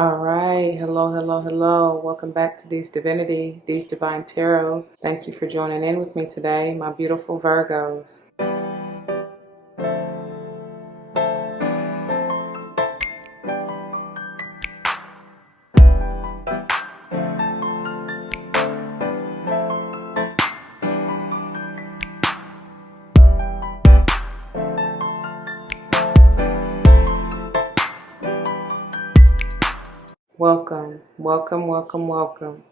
All right. Hello, hello, hello. Welcome back to D's Divinity, D's Divine Tarot. Thank you for joining in with me today, my beautiful Virgos. Welcome, welcome, welcome, welcome.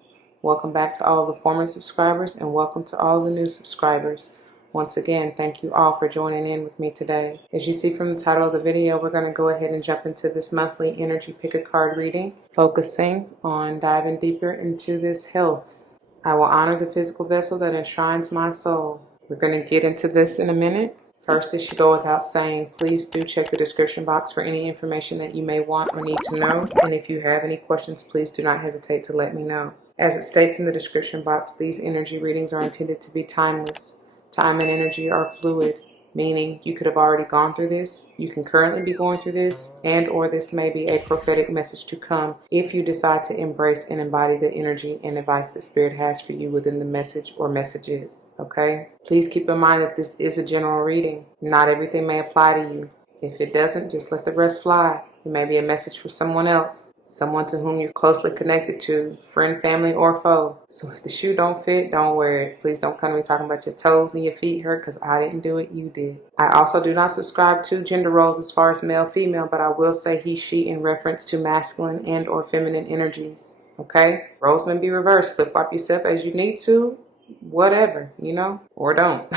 Welcome back to all the former subscribers and welcome to all the new subscribers. Once again, thank you all for joining in with me today. As you see from the title of the video, we're going to go ahead and jump into this monthly energy pick a card reading, focusing on diving deeper into this health. I will honor the physical vessel that enshrines my soul. We're going to get into this in a minute. First, it should go without saying, please do check the description box for any information that you may want or need to know. And if you have any questions, please do not hesitate to let me know. As it states in the description box, these energy readings are intended to be timeless. Time and energy are fluid, meaning you could have already gone through this, you can currently be going through this, and or this may be a prophetic message to come if you decide to embrace and embody the energy and advice that Spirit has for you within the message or messages, okay? Please keep in mind that this is a general reading. Not everything may apply to you. If it doesn't, just let the rest fly. It may be a message for someone else. Someone to whom you're closely connected to, friend, family, or foe. So if the shoe don't fit, don't wear it. Please don't come to me talking about your toes and your feet hurt because I didn't do it, you did. I also do not subscribe to gender roles as far as male, female, but I will say he, she in reference to masculine and or feminine energies. Okay? Roles may be reversed. Flip-flop yourself as you need to. Whatever, or don't.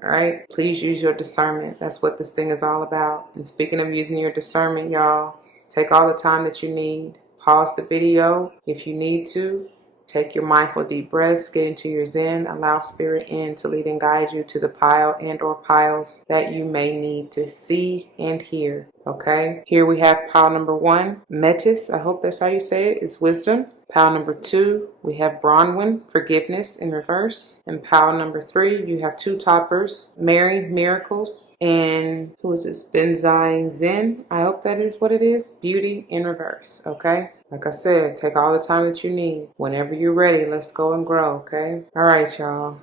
All right? Please use your discernment. That's what this thing is all about. And speaking of using your discernment, y'all, take all the time that you need. Pause the video if you need to. Take your mindful deep breaths. Get into your Zen. Allow Spirit in to lead and guide you to the pile and or piles that you may need to see and hear. Okay? Here we have pile number 1, Metis. I hope that's how you say it. It's wisdom. Pile number 2, we have Branwen, forgiveness in reverse. And pile number 3, you have 2 toppers, Mary, miracles. And who is this? Benzai-Ten. I hope that is what it is. Beauty in reverse. Okay? Like I said, take all the time that you need. Whenever you're ready, let's go and grow. Okay? All right, y'all.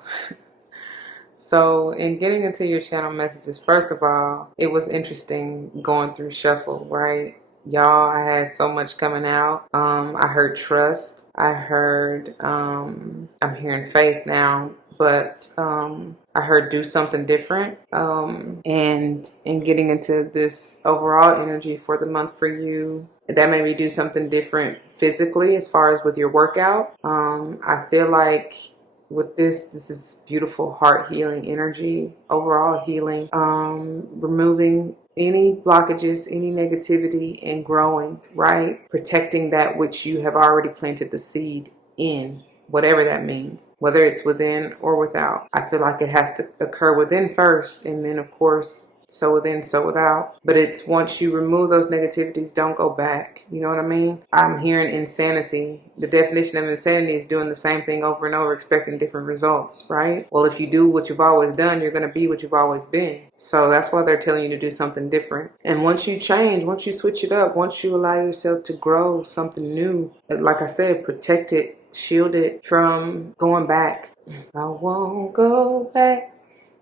So in getting into your channel messages, first of all, it was interesting going through shuffle, right? Y'all, I had so much coming out. I heard trust. I heard, I'm hearing faith now, but I heard do something different. And in getting into this overall energy for the month for you, that made me do something different physically as far as with your workout. I feel like with this is beautiful heart healing energy, overall healing, removing any blockages, any negativity, and growing, right? Protecting that which you have already planted the seed in, whatever that means, whether it's within or without. I feel like it has to occur within first, and then of course, so within, so without. But it's once you remove those negativities, don't go back. You know what I mean? I'm hearing insanity. The definition of insanity is doing the same thing over and over, expecting different results, right? Well, if you do what you've always done, you're going to be what you've always been. So that's why they're telling you to do something different. And once you change, once you switch it up, once you allow yourself to grow something new, like I said, protect it, shield it from going back. I won't go back,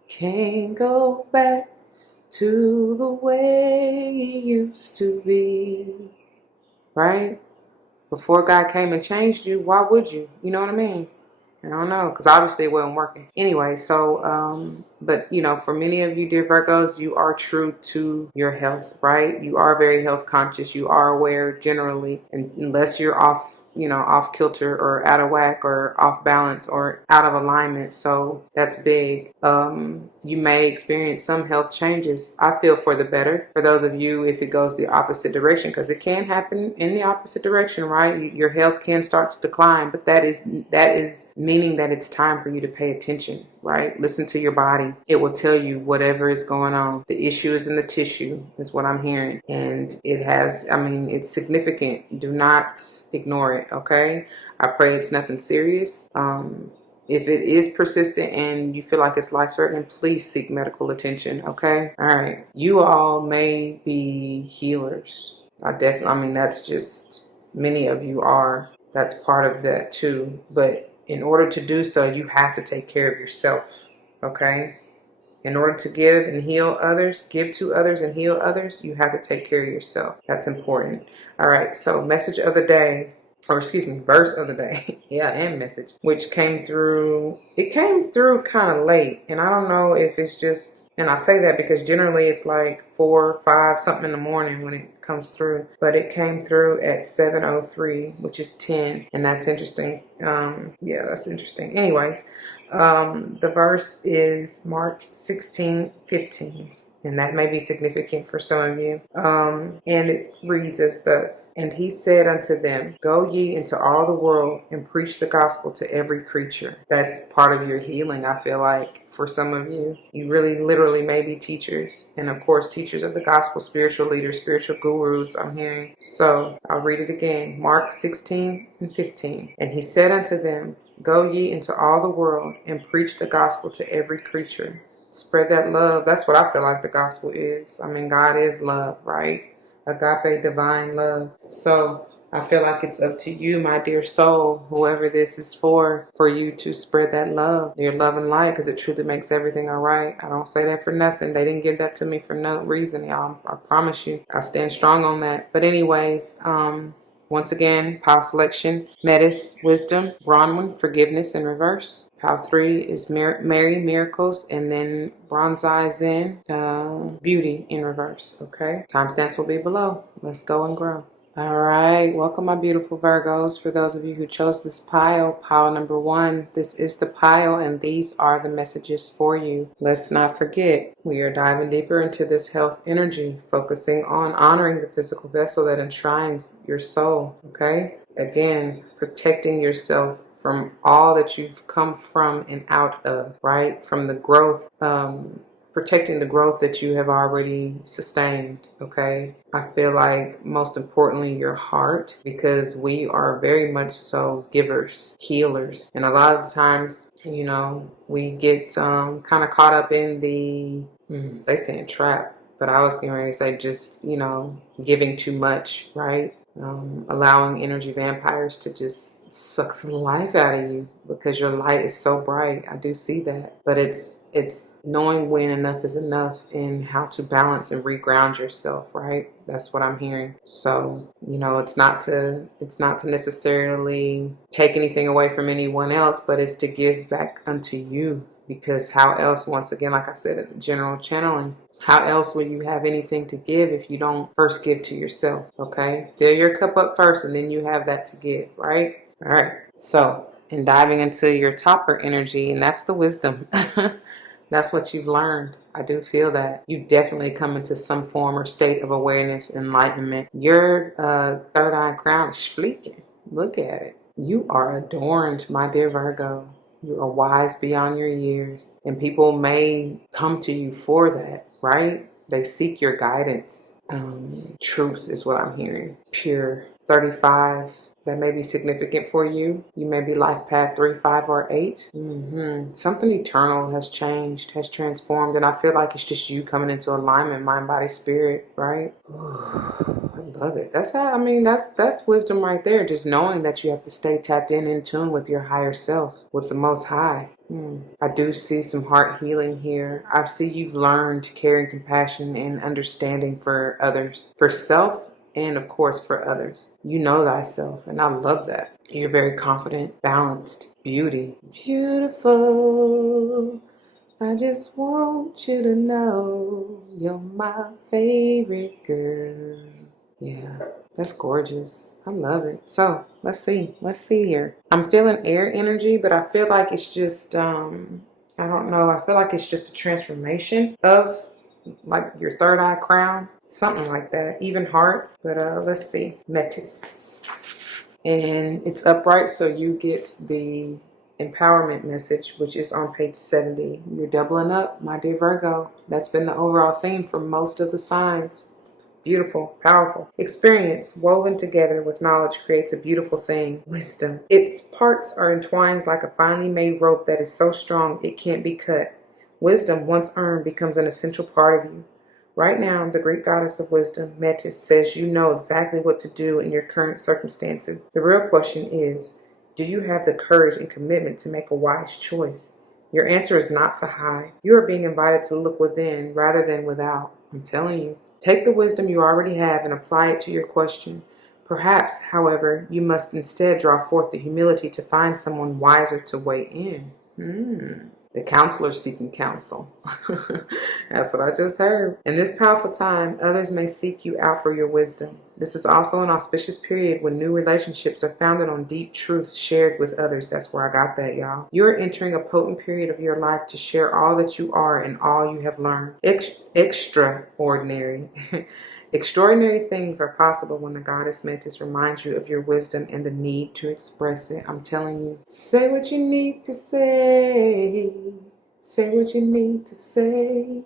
can't go back to the way it used to be, right? Before God came and changed you, why would you? You know what I mean? I don't know, because obviously it wasn't working. Anyway, so, but, for many of you, dear Virgos, you are true to your health, right? You are very health conscious. You are aware generally, and unless you're off kilter or out of whack or off balance or out of alignment. So that's big. You may experience some health changes. I feel for the better. For those of you, if it goes the opposite direction, because it can happen in the opposite direction, right? Your health can start to decline, but that is meaning that it's time for you to pay attention, right? Listen to your body. It will tell you whatever is going on. The issue is in the tissue, is what I'm hearing. And it's significant. Do not ignore it, okay? I pray it's nothing serious. If it is persistent and you feel like it's life-threatening, please seek medical attention, okay? All right. You all may be healers. That's just Many of you are. That's part of that too. But in order to do so, you have to take care of yourself. Okay? In order to give and heal others, give to others and heal others, you have to take care of yourself. That's important. All right, so message of the day, or excuse me, verse of the day. Yeah, and message, which came through, it came through kind of late. And I don't know if it's just, and I say that because generally it's like 4, 5, something in the morning when it comes through. But it came through at 7:03, which is 10. And that's interesting. Yeah, that's interesting. Anyways. The verse is Mark 16:15, and that may be significant for some of you. And it reads as thus: And he said unto them, Go ye into all the world and preach the gospel to every creature. That's part of your healing, I feel like, for some of you. You really literally may be teachers, and of course teachers of the gospel, spiritual leaders, spiritual gurus, I'm hearing. So I'll read it again. Mark 16:15. And he said unto them, Go ye into all the world and preach the gospel to every creature. Spread that love. That's what I feel like the gospel is. I mean, God is love, right? Agape, divine love. So I feel like it's up to you, my dear soul, whoever this is for you to spread that love, your love and light, because it truly makes everything all right. I don't say that for nothing. They didn't give that to me for no reason, y'all. I promise you. I stand strong on that. But anyways, once again, pile selection, Metis, wisdom, Branwen, forgiveness in reverse. Pile 3 is Mary, miracles, and then Benzai-Ten, beauty in reverse. Okay, timestamps will be below. Let's go and grow. All right, welcome my beautiful Virgos. For those of you who chose this pile number 1, this is the pile and these are the messages for you. Let's not forget, we are diving deeper into this health energy, focusing on honoring the physical vessel that enshrines your soul, okay? Again, protecting yourself from all that you've come from and out of, right? From the growth, protecting the growth that you have already sustained, okay? I feel like most importantly your heart, because we are very much so givers, healers. And a lot of times, you know, we get kind of caught up in the, they saying trap, but I was getting ready to say just, you know, giving too much, right? Allowing energy vampires to just suck the life out of you because your light is so bright. I do see that, but it's knowing when enough is enough and how to balance and reground yourself, right? That's what I'm hearing. So, you know, it's not to necessarily take anything away from anyone else, but it's to give back unto you, because how else, once again, like I said at the general channeling, how else will you have anything to give if you don't first give to yourself, okay? Fill your cup up first and then you have that to give, right? All right. So, and diving into your topper energy, and that's the wisdom. That's what you've learned. I do feel that. You definitely come into some form or state of awareness, enlightenment. Your third eye crown is fleeking. Look at it. You are adorned, my dear Virgo. You are wise beyond your years. And people may come to you for that, right? They seek your guidance. Truth is what I'm hearing. Pure. 35. That may be significant for you. You may be life path 3, 5, or 8. Something eternal has changed, has transformed, and I feel like it's just you coming into alignment, mind, body, spirit, right? I love it. That's how, I mean, that's wisdom right there. Just knowing that you have to stay tapped in tune with your higher self, with the Most High. I do see some heart healing here. I see you've learned care and compassion and understanding for others, for self, and of course for others. You know thyself, and I love that. You're very confident, balanced, beauty. Beautiful. I just want you to know you're my favorite girl. Yeah, that's gorgeous. I love it. So let's see here. I'm feeling air energy, but I feel like it's just, I don't know. I feel like it's just a transformation of like your third eye crown. Something like that. Even heart. But let's see. Metis. And it's upright, so you get the empowerment message, which is on page 70. You're doubling up, my dear Virgo. That's been the overall theme for most of the signs. Beautiful, powerful. Experience woven together with knowledge creates a beautiful thing. Wisdom. Its parts are entwined like a finely made rope that is so strong it can't be cut. Wisdom, once earned, becomes an essential part of you. Right now, the Greek goddess of wisdom, Metis, says you know exactly what to do in your current circumstances. The real question is, do you have the courage and commitment to make a wise choice? Your answer is not to hide. You are being invited to look within rather than without. I'm telling you. Take the wisdom you already have and apply it to your question. Perhaps, however, you must instead draw forth the humility to find someone wiser to weigh in. The counselor seeking counsel. That's what I just heard. In this powerful time, others may seek you out for your wisdom. This is also an auspicious period when new relationships are founded on deep truths shared with others. That's where I got that, y'all. You're entering a potent period of your life to share all that you are and all you have learned. Extraordinary. Extraordinary things are possible when the goddess Metis reminds you of your wisdom and the need to express it. I'm telling you, say what you need to say. Say what you need to say.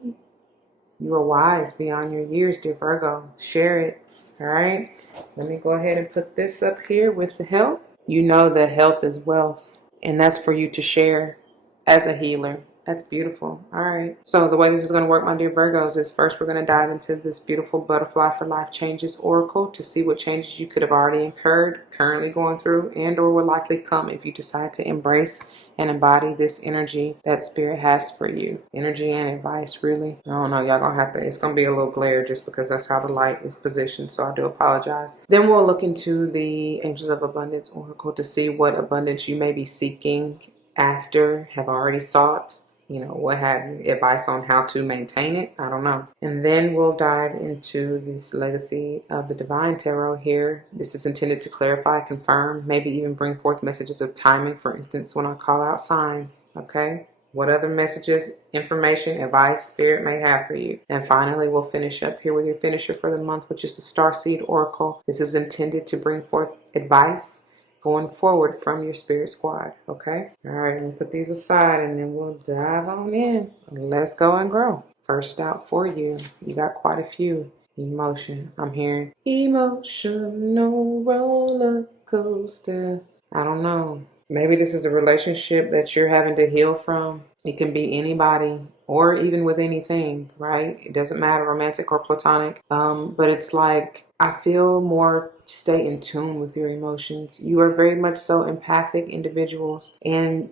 You are wise beyond your years, dear Virgo. Share it. All right. Let me go ahead and put this up here with the health. You know that health is wealth, and that's for you to share as a healer. That's beautiful. All right. So the way this is going to work, my dear Virgos, is first we're going to dive into this beautiful Butterfly for Life Changes Oracle to see what changes you could have already incurred, currently going through, and or will likely come if you decide to embrace and embody this energy that Spirit has for you. Energy and advice, really. I don't know. Y'all going to have to, it's going to be a little glare just because that's how the light is positioned. So I do apologize. Then we'll look into the Angels of Abundance Oracle to see what abundance you may be seeking after, have already sought. You know, what have you, advice on how to maintain it. I don't know. And then we'll dive into this Legacy of the Divine Tarot here. This is intended to clarify, confirm, maybe even bring forth messages of timing. For instance, when I call out signs, okay? What other messages, information, advice Spirit may have for you. And finally, we'll finish up here with your finisher for the month, which is the Starseed Oracle. This is intended to bring forth advice going forward from your Spirit Squad, okay? All right, we'll put these aside and then we'll dive on in. Let's go and grow. First out for you, you got quite a few. Emotion. I'm hearing emotional roller coaster. I don't know. Maybe this is a relationship that you're having to heal from. It can be anybody or even with anything, right? It doesn't matter, romantic or platonic. But it's like, I feel more stay in tune with your emotions. You are very much so empathic individuals. And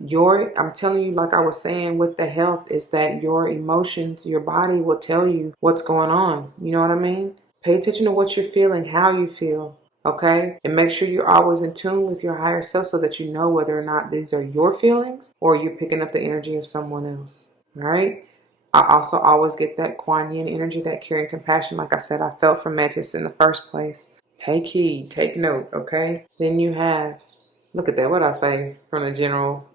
I'm telling you, like I was saying with the health, is that your emotions, your body will tell you what's going on. You know what I mean? Pay attention to what you're feeling, how you feel. Okay? And make sure you're always in tune with your higher self so that you know whether or not these are your feelings or you're picking up the energy of someone else. All right? I also always get that Kuan Yin energy, that caring compassion. Like I said, I felt from Metis in the first place. Take heed, take note, okay? Then you have, look at that, what I say from the general.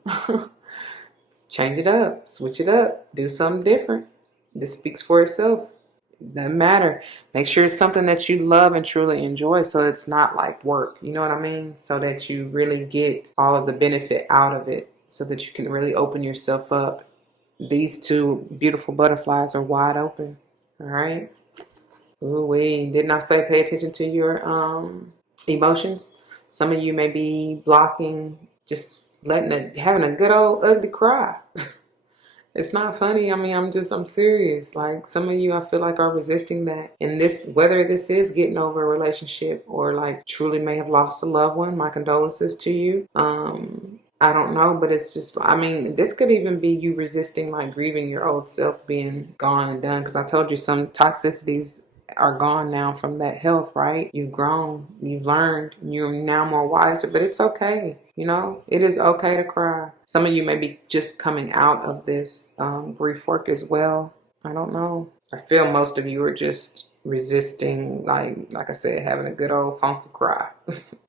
Change it up, switch it up, do something different. This speaks for itself. Doesn't matter. Make sure it's something that you love and truly enjoy so it's not like work. You know what I mean? So that you really get all of the benefit out of it so that you can really open yourself up. These two beautiful butterflies are wide open. All right? Ooh-wee. Didn't I say pay attention to your emotions? Some of you may be blocking, just having a good old ugly cry. It's not funny. I mean, I'm serious. Like, some of you, I feel like, are resisting that. And this, whether this is getting over a relationship or like truly may have lost a loved one, my condolences to you. I don't know, but it's just, I mean, this could even be you resisting, like grieving your old self being gone and done. Because I told you some toxicities are gone now from that health, right? You've grown, you've learned, you're now more wiser, but it's okay. You know, it is okay to cry. Some of you may be just coming out of this grief work as well. I don't know. I feel most of you are just resisting, like I said, having a good old funky cry.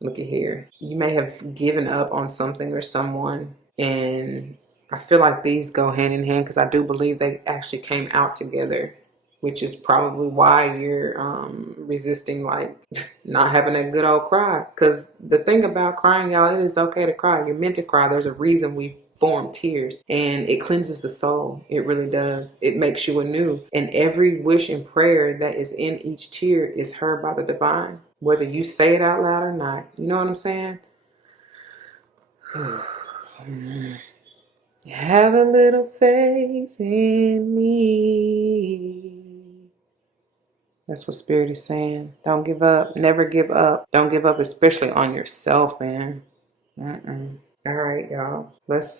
Look at here. You may have given up on something or someone, and I feel like these go hand in hand because I do believe they actually came out together, which is probably why you're resisting, like, not having a good old cry. Because the thing about crying, y'all, it is okay to cry. You're meant to cry. There's a reason we form tears, and it cleanses the soul. It really does. It makes you anew. And every wish and prayer that is in each tear is heard by the divine, whether you say it out loud or not. You know what I'm saying? Have a little faith in me. That's what Spirit is saying. Don't give up. Never give up. Don't give up, especially on yourself, man. All right, y'all. This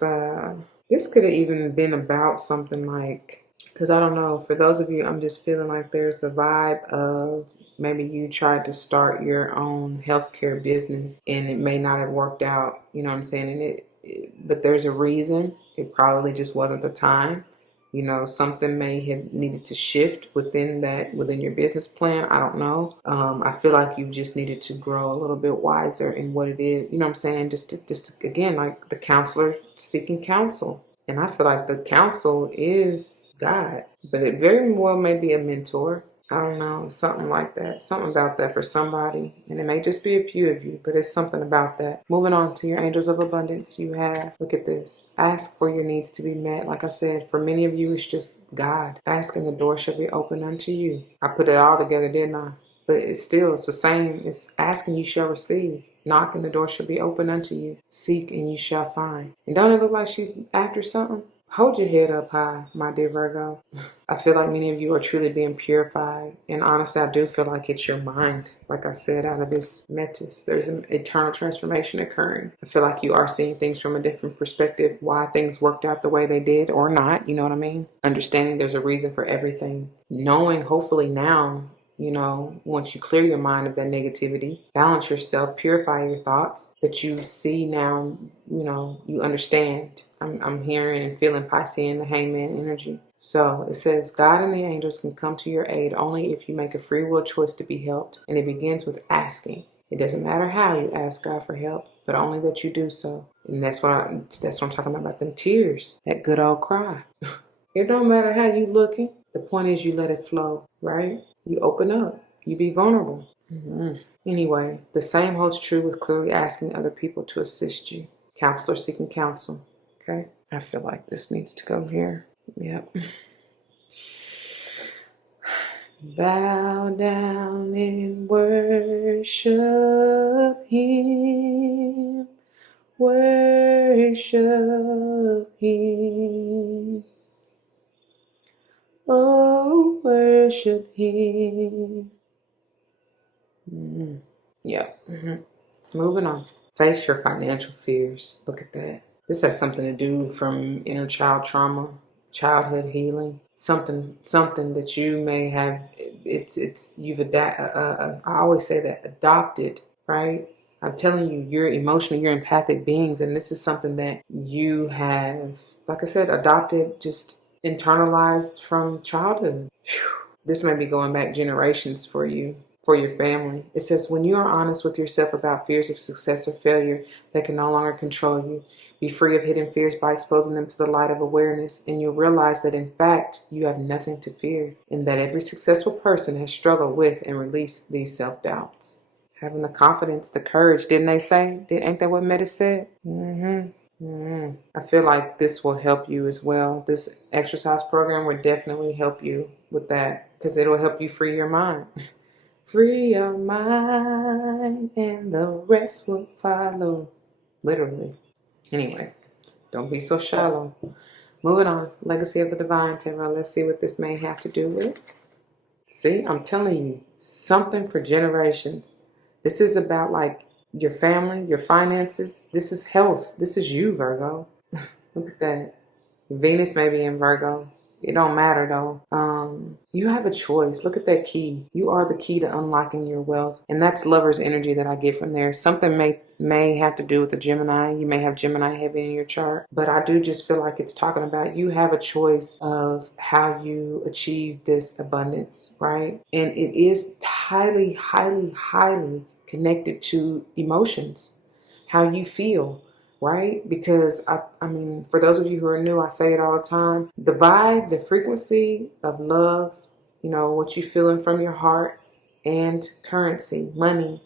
could have even been about something like, because I don't know, for those of you, I'm just feeling like there's a vibe of maybe you tried to start your own healthcare business and it may not have worked out, you know what I'm saying? And but there's a reason. It probably just wasn't the time. You know, something may have needed to shift within your business plan. I don't know. I feel like you just needed to grow a little bit wiser in what it is. You know what I'm saying? Just again, like the counselor seeking counsel. And I feel like the counsel is God, but it very well may be a mentor. I don't know, something like that. Something about that for somebody. And it may just be a few of you, but it's something about that. Moving on to your angels of abundance, you have, look at this. Ask for your needs to be met. Like I said, for many of you, it's just God. Ask and the door shall be open unto you. I put it all together, didn't I? But it's the same. It's ask and you shall receive. Knock and the door shall be open unto you. Seek and you shall find. And don't it look like she's after something? Hold your head up high, my dear Virgo. I feel like many of you are truly being purified. And honestly, I do feel like it's your mind. Like I said, out of this Metis, there's an eternal transformation occurring. I feel like you are seeing things from a different perspective, why things worked out the way they did or not. You know what I mean? Understanding there's a reason for everything. Knowing, hopefully now, you know, once you clear your mind of that negativity, balance yourself, purify your thoughts, that you see now, you know, you understand. I'm hearing and feeling Piscean, the hangman energy. So it says, God and the angels can come to your aid only if you make a free will choice to be helped. And it begins with asking. It doesn't matter how you ask God for help, but only that you do so. And that's what I'm talking about them tears, that good old cry. It don't matter how you looking. The point is you let it flow, right? You open up. You be vulnerable. Anyway, the same holds true with clearly asking other people to assist you. Counselor seeking counsel. Okay? I feel like this needs to go here. Yep. Bow down and worship Him. Worship Him. Oh, worship Him. Yeah. Moving on. Face your financial fears. Look at that. This has something to do from inner child trauma, childhood healing. Something that you may have. You've I always say that adopted, right? I'm telling you, you're emotional, you're empathic beings, and this is something that you have, like I said, adopted, just internalized from childhood. This may be going back generations for you, for your family. It says, when you are honest with yourself about fears of success or failure that can no longer control you, be free of hidden fears by exposing them to the light of awareness, and you'll realize that in fact, you have nothing to fear, and that every successful person has struggled with and released these self-doubts. Having the confidence, the courage, didn't they say? Ain't that what Metis said? I feel like this will help you as well. This exercise program will definitely help you with that, because it'll help you free your mind. Free your mind and the rest will follow. Literally. Anyway, don't be so shallow. Moving on. Legacy of the Divine Tarot. Let's see what this may have to do with. See, I'm telling you, something for generations. This is about like your family, your finances. This is health. This is you, Virgo. Look at that. Venus may be in Virgo. It don't matter though. You have a choice. Look at that key. You are the key to unlocking your wealth. And that's lover's energy that I get from there. Something may have to do with the Gemini. You may have Gemini heavy in your chart. But I do just feel like it's talking about you have a choice of how you achieve this abundance, right? And it is highly, highly, highly connected to emotions, how you feel. Right? Because I mean, for those of you who are new, I say it all the time. The vibe, the frequency of love, you know, what you feeling from your heart, and currency, money,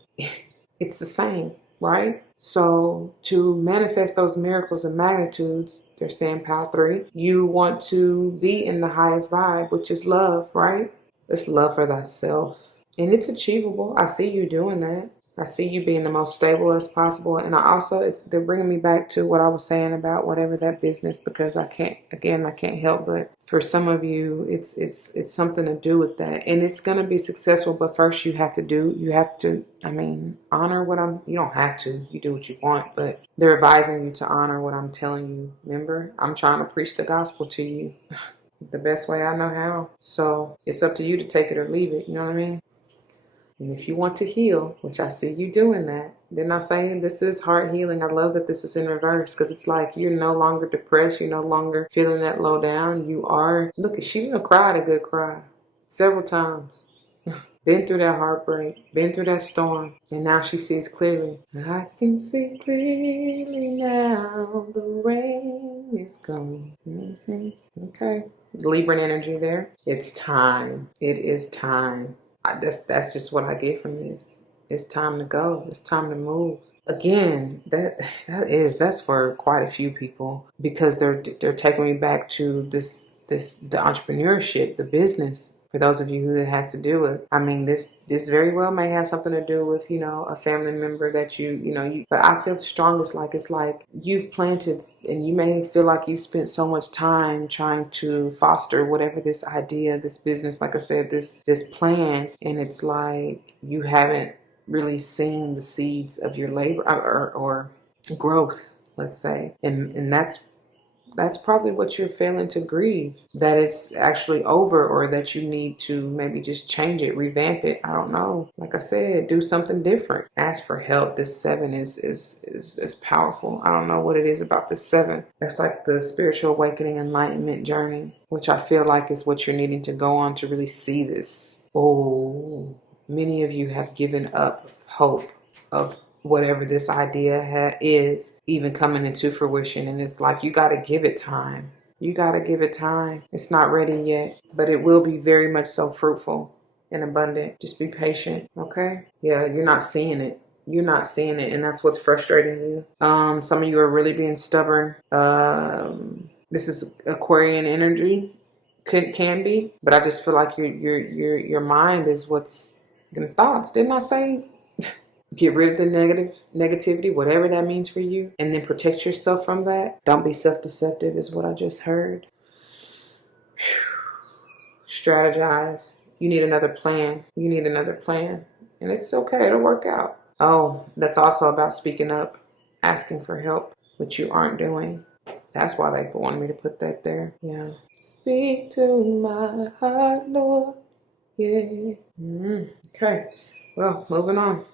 it's the same, right? So to manifest those miracles and magnitudes, they're saying power 3, you want to be in the highest vibe, which is love, right? It's love for thyself. And it's achievable. I see you doing that. I see you being the most stable as possible. And I also, they're bringing me back to what I was saying about whatever that business, because I can't help but for some of you, it's something to do with that. And it's going to be successful. But first you have to, honor what you don't have to, you do what you want, but they're advising you to honor what I'm telling you. Remember, I'm trying to preach the gospel to you the best way I know how. So it's up to you to take it or leave it. You know what I mean? And if you want to heal, which I see you doing that, they're not saying this is heart healing. I love that this is in reverse, because it's like you're no longer depressed. You're no longer feeling that low down. You are, look, she done cried a good cry several times. Been through that heartbreak, been through that storm, and now she sees clearly. I can see clearly now, the rain is gone. Okay. Libran energy there. It's time. It is time. That's just what I get from this. It's time to go. It's time to move. Again, that's for quite a few people, because they're taking me back to the entrepreneurship, the business. For those of you who it has to do with, this very well may have something to do with, a family member that but I feel the strongest, it's like you've planted, and you may feel like you spent so much time trying to foster whatever this idea, this business, like I said, this plan, and it's like you haven't really seen the seeds of your labor or growth, let's say, and that's probably what you're failing to grieve, that it's actually over, or that you need to maybe just change it, revamp it. I don't know. Like I said, do something different. Ask for help. This 7 is powerful. I don't know what it is about this 7. That's like the spiritual awakening, enlightenment journey, which I feel like is what you're needing to go on to really see this. Oh, many of you have given up hope of whatever this idea is even coming into fruition. And it's like, you got to give it time. You got to give it time. It's not ready yet, but it will be very much so fruitful and abundant. Just be patient. Okay. Yeah. You're not seeing it. You're not seeing it. And that's what's frustrating you. Some of you are really being stubborn. This is Aquarian energy. Can be, but I just feel like your mind is what's the thoughts. Didn't I say get rid of the negativity, whatever that means for you, and then protect yourself from that? Don't be self-deceptive is what I just heard. Strategize. You need another plan. You need another plan. And it's okay. It'll work out. Oh, that's also about speaking up, asking for help, which you aren't doing. That's why they wanted me to put that there. Yeah. Speak to my heart, Lord. Yeah. Okay. Well, moving on.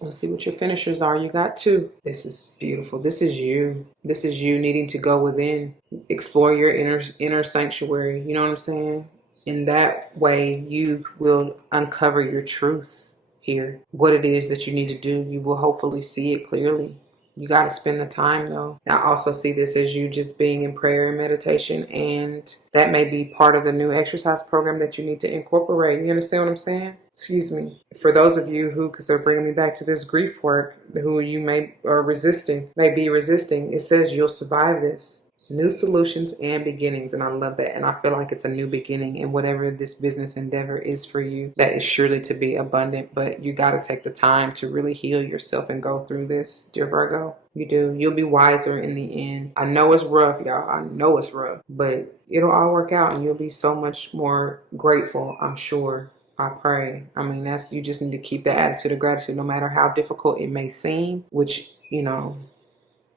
Let's see what your finishers are. You got 2. This is beautiful. This is you. This is you needing to go within, explore your inner sanctuary. You know what I'm saying? In that way, you will uncover your truth here. What it is that you need to do, you will hopefully see it clearly. You got to spend the time, though. I also see this as you just being in prayer and meditation, and that may be part of the new exercise program that you need to incorporate. You understand what I'm saying? Excuse me. For those of you who, because they're bringing me back to this grief work, who you may be resisting, it says you'll survive this. New solutions and beginnings, and I love that. And I feel like it's a new beginning in whatever this business endeavor is for you. That is surely to be abundant, but you got to take the time to really heal yourself and go through this, dear Virgo. You do. You'll be wiser in the end. I know it's rough, y'all. I know it's rough, but it'll all work out, and you'll be so much more grateful, I'm sure. I pray. You just need to keep the attitude of gratitude, no matter how difficult it may seem, which,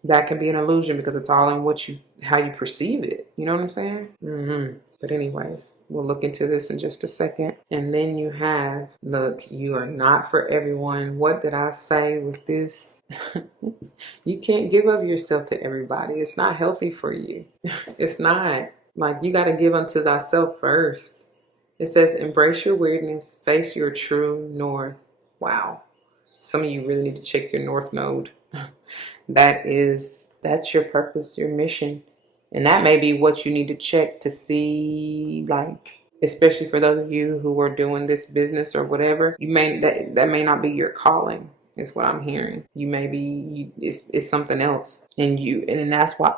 that can be an illusion, because it's all in how you perceive it. You know what I'm saying? But anyways, we'll look into this in just a second. And then you have, look, you are not for everyone. What did I say with this? You can't give up yourself to everybody. It's not healthy for you. It's not. Like, you got to give unto thyself first. It says, embrace your weirdness, face your true north. Wow. Some of you really need to check your north node. That's your purpose, your mission. And that may be what you need to check to see, like, especially for those of you who are doing this business or whatever, that may not be your calling, is what I'm hearing. You may be, it's something else. And that's why,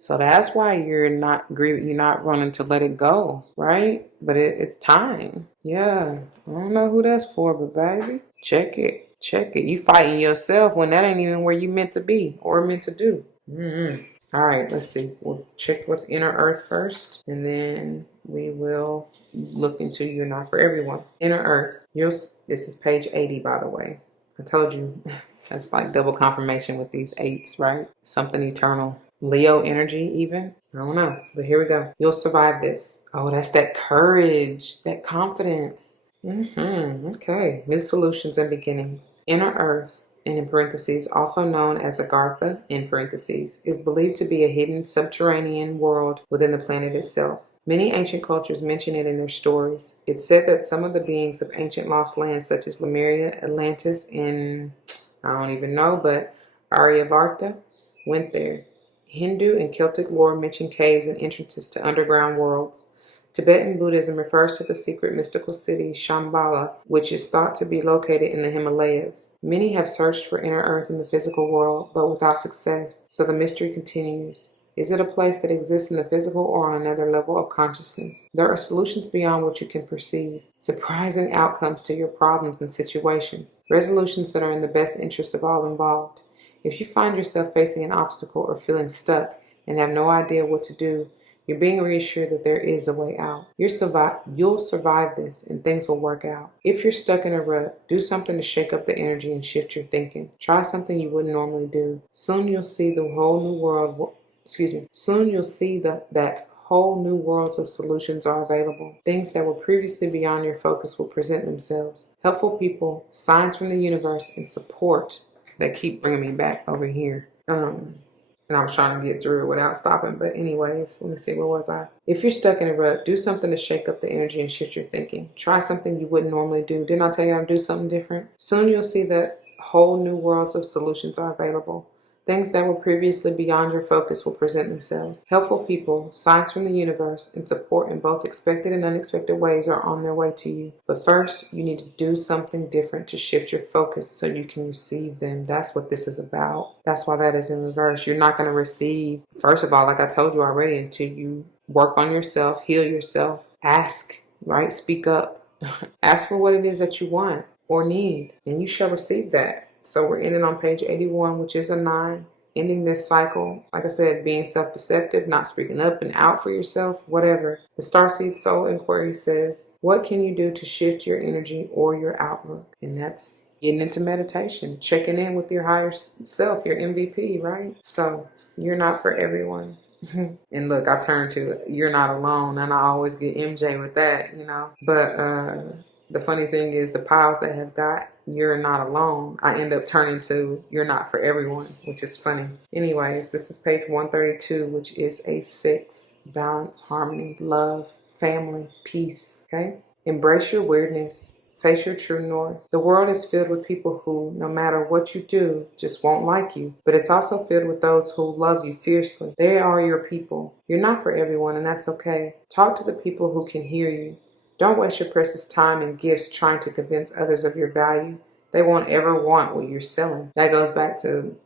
so that's why you're not grieving, you're not running to let it go, right? But it's time. Yeah. I don't know who that's for, but baby, Check it. Check it. You fighting yourself when that ain't even where you meant to be or meant to do. All right, let's see. We'll check with Inner Earth first, and then we will look into You're Not For Everyone. Inner Earth. This is page 80, by the way. I told you. That's like double confirmation with these 8s, right? Something eternal. Leo energy, even. I don't know, but here we go. You'll survive this. Oh, that's that courage, that confidence. Okay. New solutions and beginnings. Inner Earth, and in parentheses, also known as Agartha, in parentheses, is believed to be a hidden subterranean world within the planet itself. Many ancient cultures mention it in their stories. It's said that some of the beings of ancient lost lands, such as Lemuria, Atlantis, and I don't even know, but Aryavarta, went there. Hindu and Celtic lore mention caves and entrances to underground worlds. Tibetan Buddhism refers to the secret mystical city Shambhala, which is thought to be located in the Himalayas. Many have searched for inner earth in the physical world, but without success, so the mystery continues. Is it a place that exists in the physical or on another level of consciousness? There are solutions beyond what you can perceive, surprising outcomes to your problems and situations, resolutions that are in the best interest of all involved. If you find yourself facing an obstacle or feeling stuck and have no idea what to do, you're being reassured that there is a way out. You'll survive this and things will work out. If you're stuck in a rut, do something to shake up the energy and shift your thinking. Try something you wouldn't normally do. Soon you'll see that whole new worlds of solutions are available. Things that were previously beyond your focus will present themselves. Helpful people, signs from the universe, and support that keep bringing me back over here. And I was trying to get through it without stopping. But anyways, let me see, where was I? If you're stuck in a rut, do something to shake up the energy and shift your thinking. Try something you wouldn't normally do. Didn't I tell you I'd do something different? Soon you'll see that whole new worlds of solutions are available. Things that were previously beyond your focus will present themselves. Helpful people, signs from the universe, and support in both expected and unexpected ways are on their way to you. But first, you need to do something different to shift your focus so you can receive them. That's what this is about. That's why that is in reverse. You're not going to receive, first of all, like I told you already, until you work on yourself, heal yourself, ask, right? Speak up. Ask for what it is that you want or need, and you shall receive that. So we're ending on page 81, which is a 9. Ending this cycle, like I said, being self-deceptive, not speaking up and out for yourself, whatever. The Starseed Soul Inquiry says, what can you do to shift your energy or your outlook? And that's getting into meditation, checking in with your higher self, your MVP, right? So you're not for everyone. And look, I turn to you're not alone, and I always get MJ with that, But the funny thing is, the piles that have got you're not alone, I end up turning to you're not for everyone, which is funny. Anyways, this is page 132, which is a 6. Balance, harmony, love, family, peace. Okay? Embrace your weirdness. Face your true north. The world is filled with people who, no matter what you do, just won't like you. But it's also filled with those who love you fiercely. They are your people. You're not for everyone, and that's okay. Talk to the people who can hear you. Don't waste your precious time and gifts trying to convince others of your value. They won't ever want what you're selling. That goes back to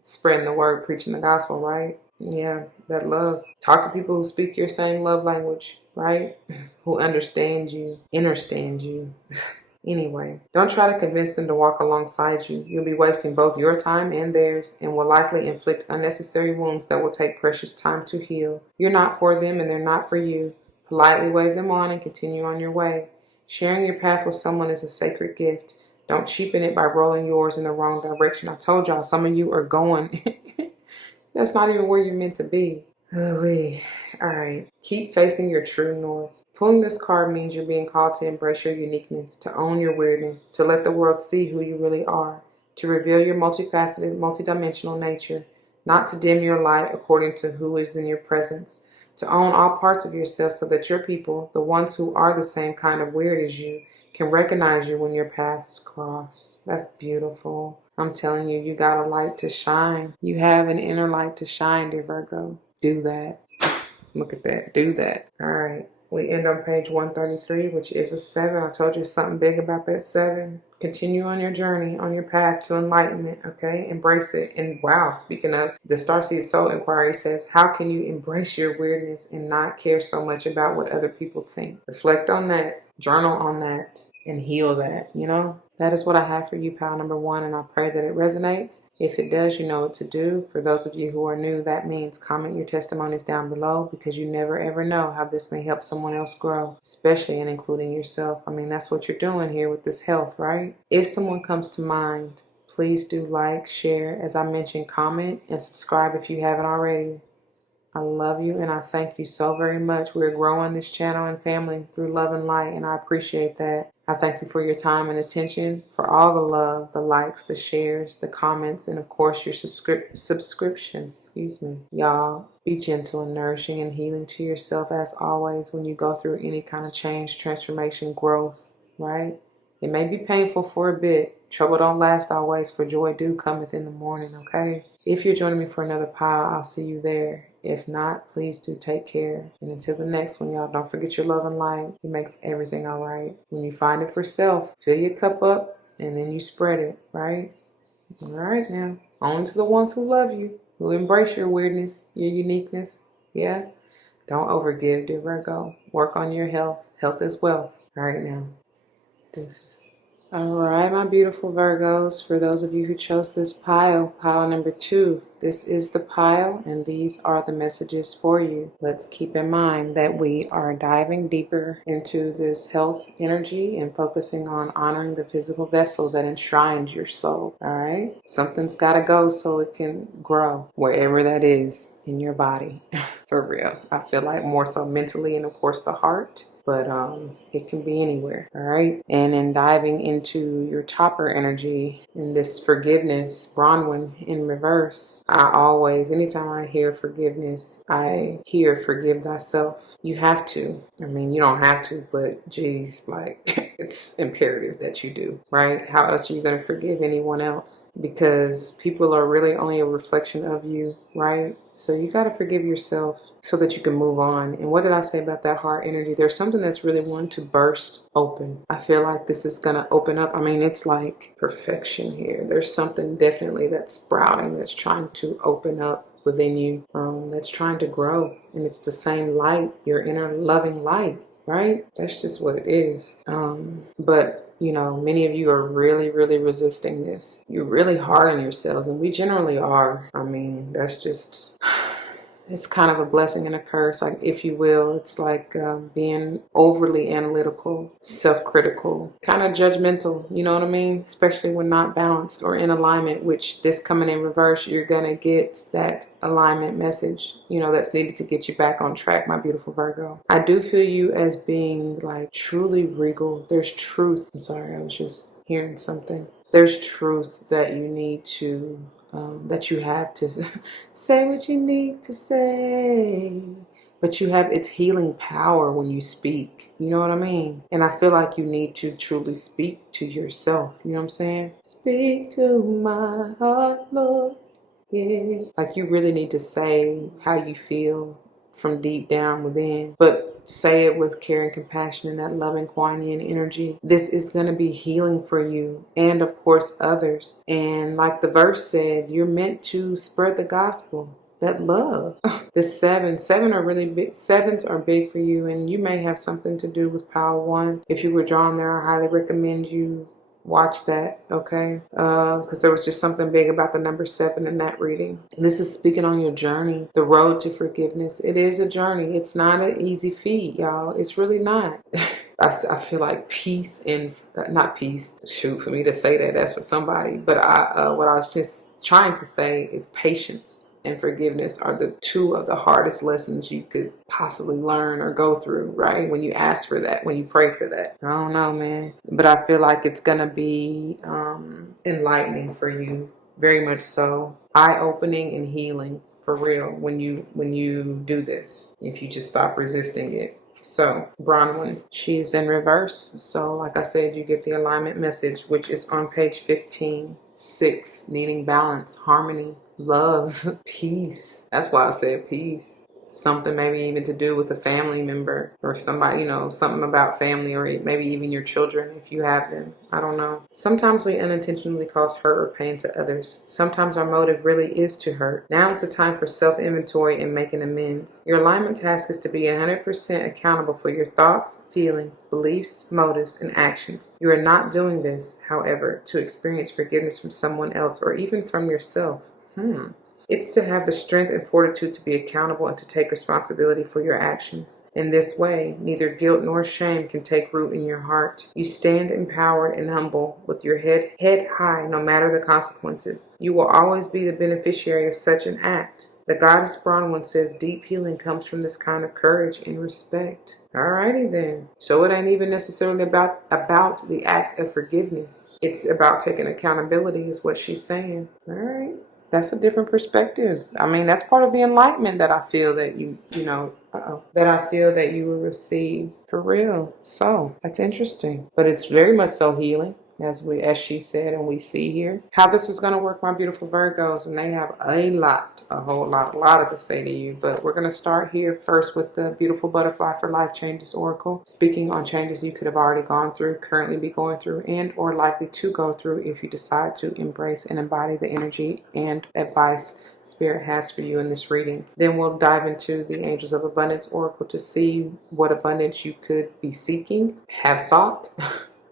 spreading the word, preaching the gospel, right? Yeah, that love. Talk to people who speak your same love language, right? Who understand you, understand you. Anyway, don't try to convince them to walk alongside you. You'll be wasting both your time and theirs and will likely inflict unnecessary wounds that will take precious time to heal. You're not for them and they're not for you. Politely wave them on and continue on your way. Sharing your path with someone is a sacred gift. Don't cheapen it by rolling yours in the wrong direction. I told y'all, some of you are going. That's not even where you're meant to be. Alright. Keep facing your true north. Pulling this card means you're being called to embrace your uniqueness, to own your weirdness, to let the world see who you really are, to reveal your multifaceted, multidimensional nature, not to dim your light according to who is in your presence. To own all parts of yourself so that your people, the ones who are the same kind of weird as you, can recognize you when your paths cross. That's beautiful. I'm telling you, you got a light to shine. You have an inner light to shine, dear Virgo. Do that. Look at that. Do that. All right. We end on page 133, which is a 7. I told you something big about that 7. Continue on your journey, on your path to enlightenment, okay? Embrace it. And wow, speaking of, the Starseed Soul Inquiry says, how can you embrace your weirdness and not care so much about what other people think? Reflect on that. Journal on that. and heal that, you know? That is what I have for you, pile number one, and I pray that it resonates. If it does, you know what to do. For those of you who are new, that means comment your testimonies down below, because you never ever know how this may help someone else grow, especially and including yourself. I mean, that's what you're doing here with this health, right? If someone comes to mind, please do like, share, as I mentioned, comment, and subscribe if you haven't already. I love you and I thank you so very much. We're growing this channel and family through love and light, and I appreciate that. I thank you for your time and attention, for all the love, the likes, the shares, the comments, and of course your subscriptions. Y'all, be gentle and nourishing and healing to yourself as always when you go through any kind of change, transformation, growth, right? It may be painful for a bit. Trouble don't last always, for joy do cometh in the morning, okay? If you're joining me for another pile, I'll see you there. If not, please do take care. And until the next one, y'all, don't forget your love and light. It makes everything all right. When you find it for self, fill your cup up and then you spread it, right? All right now. On to the ones who love you, who embrace your weirdness, your uniqueness. Yeah? Don't overgive, dear Virgo. Work on your health. Health is wealth. All right now. Deuces. All right, my beautiful Virgos, for those of you who chose this pile number 2, this is the pile and these are the messages for you. Let's keep in mind that we are diving deeper into this health energy and focusing on honoring the physical vessel that enshrines your soul. All right, something's got to go so it can grow wherever that is in your body. For real, I feel like more so mentally, and of course the heart. But it can be anywhere, all right? And in diving into your topper energy in this forgiveness, Branwen in reverse, I always, anytime I hear forgiveness, I hear forgive thyself. You have to. I mean, you don't have to, but geez, like it's imperative that you do, right? How else are you going to forgive anyone else? Because people are really only a reflection of you, right? So you got to forgive yourself so that you can move on. And what did I say about that heart energy? There's something that's really wanting to burst open. I feel like this is going to open up. I mean, it's like perfection here. There's something definitely that's sprouting, that's trying to open up within you, that's trying to grow. And it's the same light, your inner loving light, right? That's just what it is. But you know, many of you are really, really resisting this. You're really hard on yourselves, and we generally are. I mean, that's just, it's kind of a blessing and a curse, like, if you will. It's like being overly analytical, self-critical, kind of judgmental, you know what I mean? Especially when not balanced or in alignment, which this coming in reverse, you're going to get that alignment message, you know, that's needed to get you back on track, my beautiful Virgo. I do feel you as being like truly regal. There's truth. I'm sorry, I was just hearing something. There's truth that you need to that you have to say what you need to say, but you have, it's healing power when you speak, you know what I mean? And I feel like you need to truly speak to yourself, you know what I'm saying? Speak to my heart, Lord, yeah. Like you really need to say how you feel from deep down within, but say it with care and compassion and that loving Kuan-Yin energy. This is going to be healing for you and of course others. And like the verse said, you're meant to spread the gospel, that love. The seven are really big. Sevens are big for you, and you may have something to do with power 1. If you were drawn there, I highly recommend you watch that, okay? Because there was just something big about the number 7 in that reading. This is speaking on your journey, the road to forgiveness. It is a journey. It's not an easy feat, y'all. It's really not. I feel like peace and not peace. Shoot, for me to say that, that's for somebody. But what I was just trying to say is patience and forgiveness are the 2 of the hardest lessons you could possibly learn or go through, right? When you ask for that, when you pray for that. I don't know, man. But I feel like it's going to be enlightening for you, very much so. Eye-opening and healing, for real, when you do this, if you just stop resisting it. So, Branwen, she is in reverse. So, like I said, you get the alignment message, which is on page 15. 6, needing balance, harmony, love, peace. That's why I said peace. something maybe even to do with a family member or somebody, you know, something about family, or maybe even your children if you have them. I don't know. Sometimes we unintentionally cause hurt or pain to others. Sometimes our motive really is to hurt. Now it's a time for self-inventory and making amends. Your alignment task is to be 100% accountable for your thoughts, feelings, beliefs, motives, and actions. You are not doing this, however, to experience forgiveness from someone else or even from yourself. It's to have the strength and fortitude to be accountable and to take responsibility for your actions. In this way, neither guilt nor shame can take root in your heart. You stand empowered and humble with your head high no matter the consequences. You will always be the beneficiary of such an act. The goddess Branwen says deep healing comes from this kind of courage and respect. Alrighty then. So it ain't even necessarily about the act of forgiveness. It's about taking accountability is what she's saying. Alright. That's a different perspective. I mean, that's part of the enlightenment that I feel that that I feel that you will receive for real. So that's interesting, but it's very much so healing, as she said, and we see here how this is going to work, my beautiful Virgos, and they have a lot to say to you. But we're going to start here first with the beautiful Butterfly for Life Changes Oracle, speaking on changes you could have already gone through, currently be going through, and or likely to go through if you decide to embrace and embody the energy and advice Spirit has for you in this reading. Then we'll dive into the Angels of Abundance Oracle to see what abundance you could be seeking, have sought,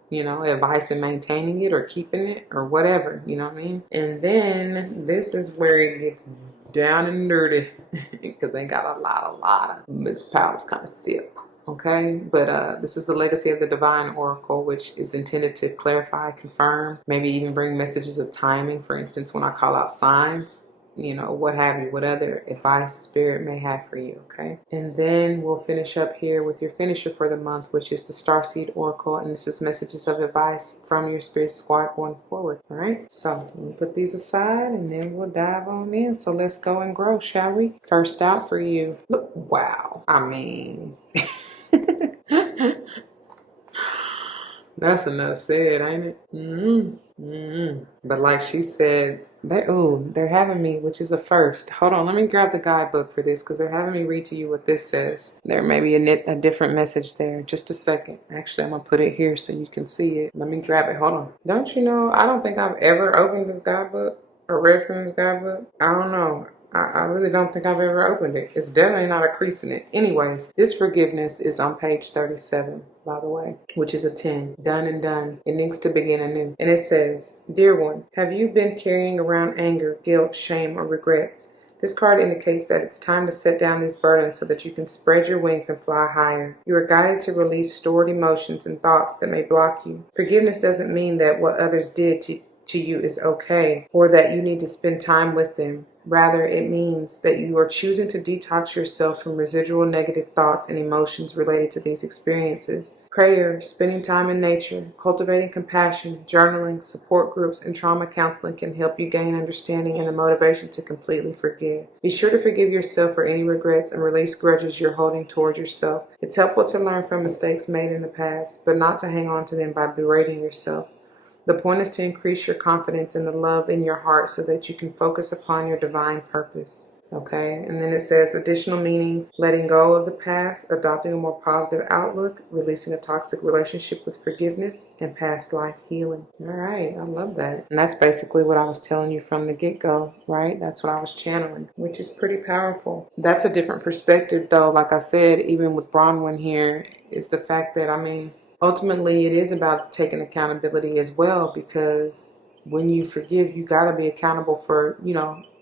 you know, advice in maintaining it or keeping it or whatever, you know what I mean? And then this is where it gets down and dirty because they got a lot of Miss Powell's kind of thick. Okay, but this is the Legacy of the Divine Oracle, which is intended to clarify, confirm, maybe even bring messages of timing. For instance, when I call out signs, you know, what have you, what other advice Spirit may have for you, okay? And then we'll finish up here with your finisher for the month, which is the Starseed Oracle, and this is messages of advice from your Spirit Squad going forward, all right? So let me put these aside, and then we'll dive on in. So let's go and grow, shall we? First out for you, look, wow, I mean... That's enough said, ain't it? But like she said, they're having me, which is a first. Hold on, let me grab the guidebook for this because they're having me read to you what this says. There may be a different message there. Just a second. Actually, I'm going to put it here so you can see it. Let me grab it. Hold on. Don't you know, I don't think I've ever opened this guidebook or read from this guidebook. I don't know. I really don't think I've ever opened it. It's definitely not a crease in it. Anyways, this forgiveness is on page 37, by the way, which is a 10. Done and done. It needs to begin anew. And it says, Dear one, have you been carrying around anger, guilt, shame, or regrets? This card indicates that it's time to set down these burdens so that you can spread your wings and fly higher. You are guided to release stored emotions and thoughts that may block you. Forgiveness doesn't mean that what others did to you is okay, or that you need to spend time with them. Rather, it means that you are choosing to detox yourself from residual negative thoughts and emotions related to these experiences. Prayer, spending time in nature, cultivating compassion, journaling, support groups, and trauma counseling can help you gain understanding and the motivation to completely forgive. Be sure to forgive yourself for any regrets and release grudges you're holding towards yourself. It's helpful to learn from mistakes made in the past, but not to hang on to them by berating yourself. The point is to increase your confidence and the love in your heart so that you can focus upon your divine purpose. Okay, and then it says additional meanings: letting go of the past, adopting a more positive outlook, releasing a toxic relationship with forgiveness, and past life healing. All right, I love that. And that's basically what I was telling you from the get-go, right? That's what I was channeling, which is pretty powerful. That's a different perspective, though. Like I said, even with Branwen here, is the fact that, ultimately, it is about taking accountability as well, because when you forgive, you got to be accountable for,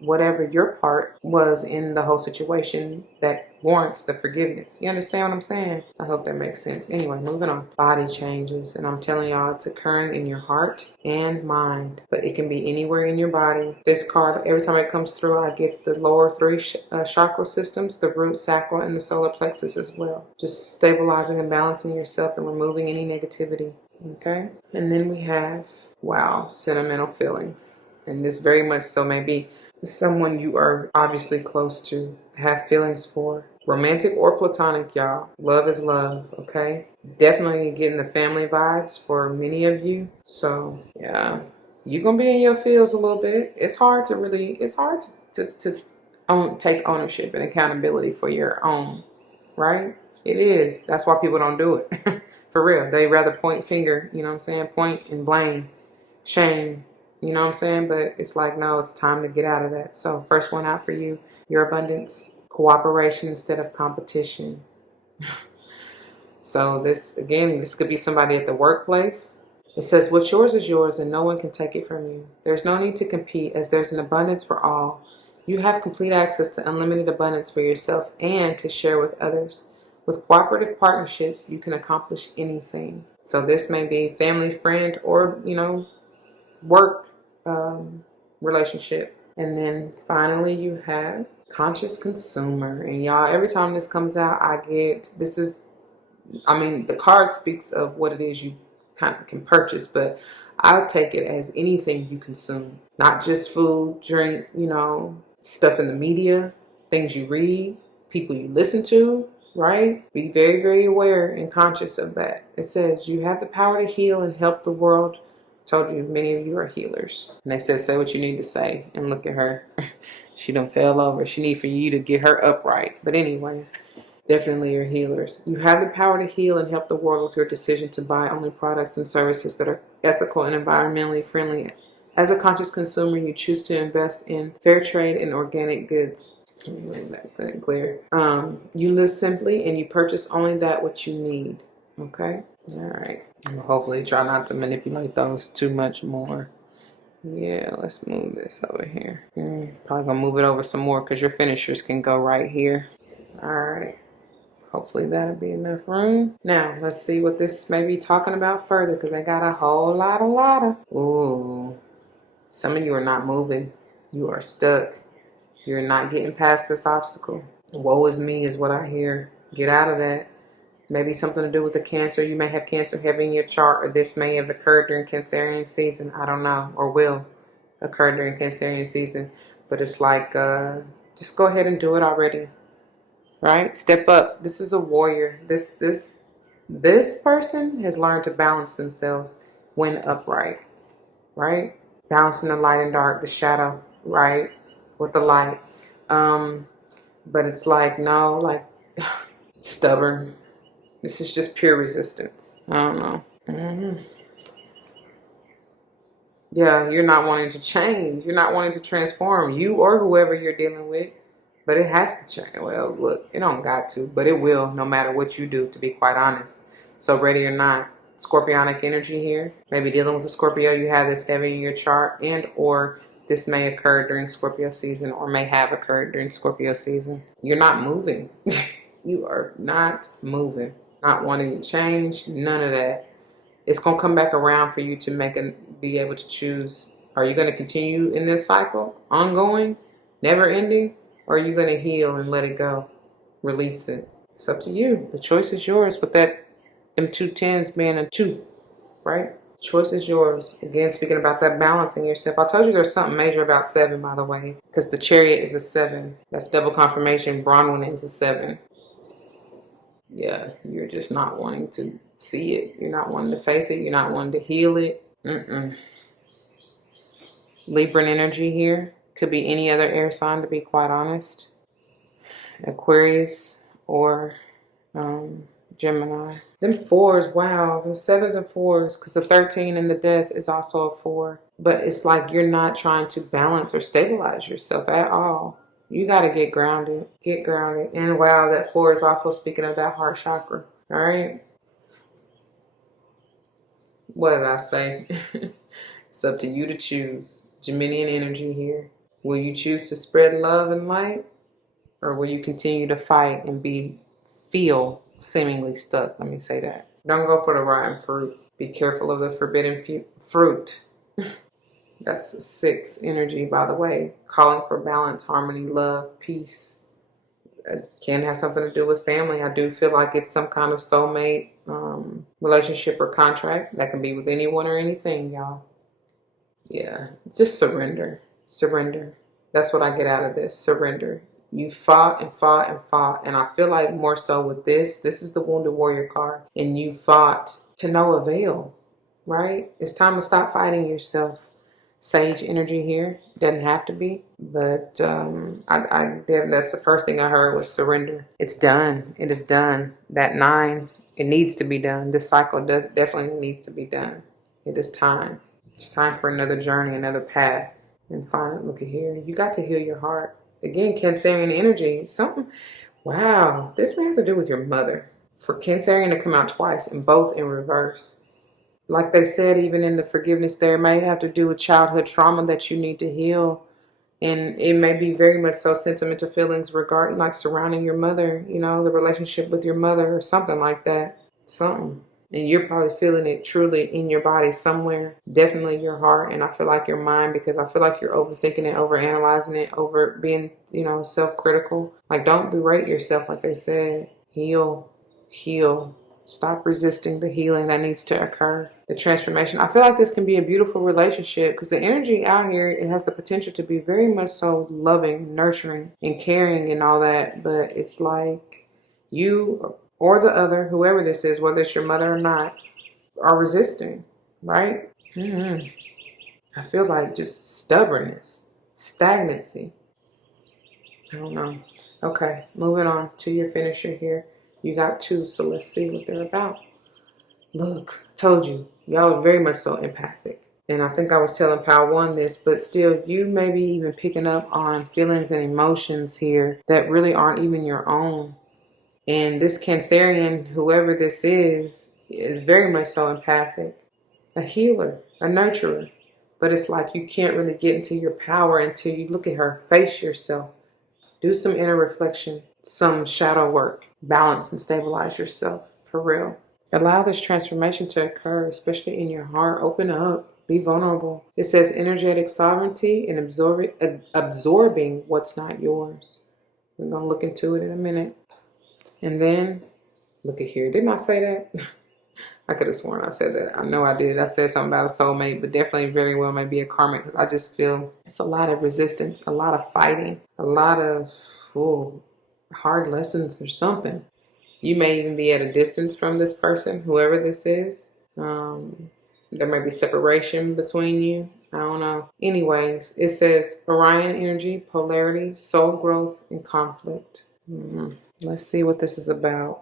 whatever your part was in the whole situation that warrants the forgiveness. You understand what I'm saying? I hope that makes sense. Anyway, moving on. Body changes. And I'm telling y'all, it's occurring in your heart and mind, but it can be anywhere in your body. This card, every time it comes through, I get the lower three chakra systems, the root, sacral, and the solar plexus as well. Just stabilizing and balancing yourself and removing any negativity. Okay? And then we have, sentimental feelings. And this very much so may be someone you are obviously close to, have feelings for. Romantic or platonic, y'all. Love is love, okay? Definitely getting the family vibes for many of you. So, yeah. You're going to be in your feels a little bit. It's hard to take ownership and accountability for your own, right? It is. That's why people don't do it. For real. They rather point finger, you know what I'm saying? Point and blame, shame, you know what I'm saying? But it's like, no, it's time to get out of that. So first one out for you, your abundance, cooperation instead of competition. So this, again, this could be somebody at the workplace. It says, what's yours is yours and no one can take it from you. There's no need to compete as there's an abundance for all. You have complete access to unlimited abundance for yourself and to share with others. With cooperative partnerships, you can accomplish anything. So this may be family, friend, or, you know, work relationship. And then finally you have conscious consumer. And y'all, every time this comes out, the card speaks of what it is you kind of can purchase, but I'll take it as anything you consume. Not just food, drink, you know, stuff in the media, things you read, people you listen to, right? Be very, very aware and conscious of that. It says you have the power to heal and help the world. Told you, many of you are healers. And they said, say what you need to say. And look at her. She done fell over. She need for you to get her upright. But anyway, definitely you're healers. You have the power to heal and help the world with your decision to buy only products and services that are ethical and environmentally friendly. As a conscious consumer, you choose to invest in fair trade and organic goods. Let me make that clear. You live simply and you purchase only that which you need. Okay? All right. Hopefully try not to manipulate those too much more. Yeah, let's move this over here. Probably gonna move it over some more because your finishers can go right here. All right. Hopefully that'll be enough room. Now, let's see what this may be talking about further because they got a whole lot of. Ooh. Some of you are not moving. You are stuck. You're not getting past this obstacle. Woe is me is what I hear. Get out of that. Maybe something to do with the Cancer. You may have Cancer heavy in your chart, or this may have occurred during Cancerian season. I don't know, or will occur during Cancerian season. But it's like, just go ahead and do it already, right? Step up. This is a warrior. This person has learned to balance themselves when upright, right? Balancing the light and dark, the shadow, right, with the light. But it's like, no, like stubborn. This is just pure resistance. I don't know. Yeah, you're not wanting to change. You're not wanting to transform, you or whoever you're dealing with. But it has to change. Well, look, it don't got to, but it will no matter what you do, to be quite honest. So ready or not, Scorpionic energy here. Maybe dealing with a Scorpio, you have this heavy in your chart, and or this may occur during Scorpio season or may have occurred during Scorpio season. You're not moving. You are not moving. Not wanting to change, none of that. It's going to come back around for you to be able to choose. Are you going to continue in this cycle, ongoing, never ending, or are you going to heal and let it go, release it? It's up to you. The choice is yours with them 2 10s being a 2, right? Choice is yours. Again, speaking about that balancing yourself. I told you there's something major about 7, by the way, because the Chariot is a 7. That's double confirmation. Branwen is a 7. Yeah, you're just not wanting to see it. You're not wanting to face it. You're not wanting to heal it. Libran energy here. Could be any other air sign, to be quite honest. Aquarius or Gemini. Them 4s, wow. Them 7s and 4s. Because the 13 and the death is also a 4. But it's like you're not trying to balance or stabilize yourself at all. You got to get grounded. Get grounded. And wow, that 4 is also speaking of that heart chakra. All right. What did I say? It's up to you to choose. Geminian energy here. Will you choose to spread love and light? Or will you continue to fight and feel seemingly stuck? Let me say that. Don't go for the rotten fruit. Be careful of the forbidden fruit. That's 6 energy, by the way. Calling for balance, harmony, love, peace. It can have something to do with family. I do feel like it's some kind of soulmate relationship or contract. That can be with anyone or anything, y'all. Yeah, just surrender. Surrender. That's what I get out of this. Surrender. You fought and fought and fought. And I feel like more so with this is the Wounded Warrior card. And you fought to no avail, right? It's time to stop fighting yourself. sage energy here. Doesn't have to be, but that's the first thing I heard was surrender. It's done. It is done. That 9, it needs to be done. This cycle definitely needs to be done. It is time. It's time for another journey, another path. And finally, look at here. You got to heal your heart. Again, Cancerian energy. Something. Wow. This may have to do with your mother. For Cancerian to come out twice and both in reverse. Like they said, even in the forgiveness there, it may have to do with childhood trauma that you need to heal. And it may be very much so sentimental feelings regarding, like, surrounding your mother, you know, the relationship with your mother or something like that. Something. And you're probably feeling it truly in your body somewhere. Definitely your heart. And I feel like your mind, because I feel like you're overthinking it, overanalyzing it, over being, you know, self-critical. Like, don't berate yourself, like they said. Heal. Heal. Stop resisting the healing that needs to occur. The transformation. I feel like this can be a beautiful relationship because the energy out here, it has the potential to be very much so loving, nurturing, and caring and all that. But it's like you or the other, whoever this is, whether it's your mother or not, are resisting, right? I feel like just stubbornness, stagnancy. I don't know. Okay, moving on to your finisher here. You got 2, so let's see what they're about. Look, told you, y'all are very much so empathic. And I think I was telling Pile 1 this, but still, you may be even picking up on feelings and emotions here that really aren't even your own. And this Cancerian, whoever this is very much so empathic. A healer, a nurturer. But it's like you can't really get into your power until you look at her, face yourself. Do some inner reflection, some shadow work. Balance and stabilize yourself, for real. Allow this transformation to occur, especially in your heart. Open up. Be vulnerable. It says energetic sovereignty and absorbing what's not yours. We're going to look into it in a minute. And then, look at here. Didn't I say that? I could have sworn I said that. I know I did. I said something about a soulmate, but definitely very well may be a karmic, because I just feel it's a lot of resistance, a lot of fighting, a lot of hard lessons or something. You may even be at a distance from this person, whoever this is. There may be separation between you. I don't know. Anyways, it says Orion energy, polarity, soul growth, and conflict. Let's see what this is about.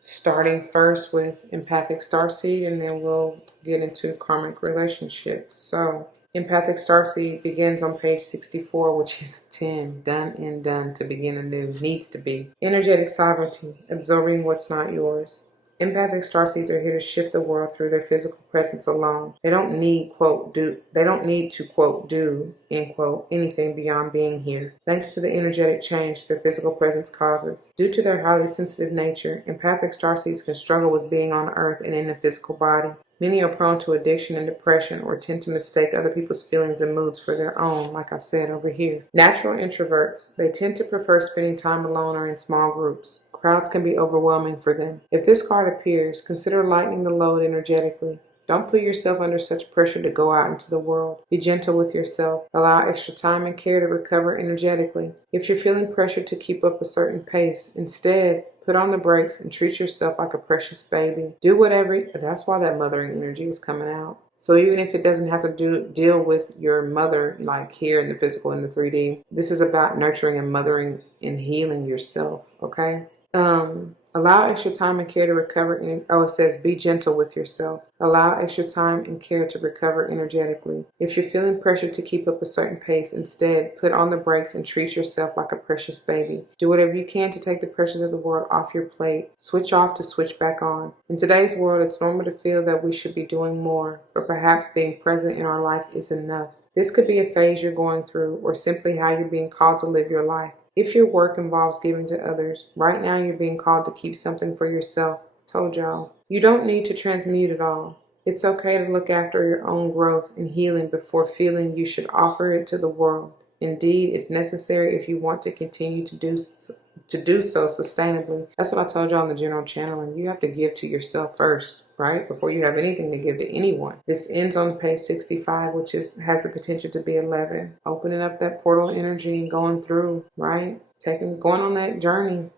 Starting first with empathic starseed, and then we'll get into karmic relationships. So empathic starseed begins on page 64, which is a 10. Done and done. To begin anew. Needs to be. Energetic sovereignty. Absorbing what's not yours. Empathic starseeds are here to shift the world through their physical presence alone. They don't need, quote, they don't need to, quote, do, end quote, anything beyond being here. Thanks to the energetic change their physical presence causes. Due to their highly sensitive nature, empathic starseeds can struggle with being on Earth and in the physical body. Many are prone to addiction and depression, or tend to mistake other people's feelings and moods for their own, like I said over here. Natural introverts. They tend to prefer spending time alone or in small groups. Crowds can be overwhelming for them. If this card appears, consider lightening the load energetically. Don't put yourself under such pressure to go out into the world. Be gentle with yourself. Allow extra time and care to recover energetically. If you're feeling pressured to keep up a certain pace, instead, put on the brakes and treat yourself like a precious baby. Do whatever. That's why that mothering energy is coming out. So even if it doesn't have to deal with your mother, like here in the physical, in the 3D, this is about nurturing and mothering and healing yourself, okay? Allow extra time and care to recover. It says be gentle with yourself. Allow extra time and care to recover energetically. If you're feeling pressured to keep up a certain pace, instead, put on the brakes and treat yourself like a precious baby. Do whatever you can to take the pressures of the world off your plate. Switch off to switch back on. In today's world, it's normal to feel that we should be doing more, but perhaps being present in our life is enough. This could be a phase you're going through, or simply how you're being called to live your life. If your work involves giving to others, right now you're being called to keep something for yourself. Told y'all. You don't need to transmute it all. It's okay to look after your own growth and healing before feeling you should offer it to the world. Indeed, it's necessary if you want to continue to do so sustainably. That's what I told y'all on the general channel, and you have to give to yourself first, right? Before you have anything to give to anyone. This ends on page 65, which has the potential to be 11. Opening up that portal energy and going through, right? Going on that journey.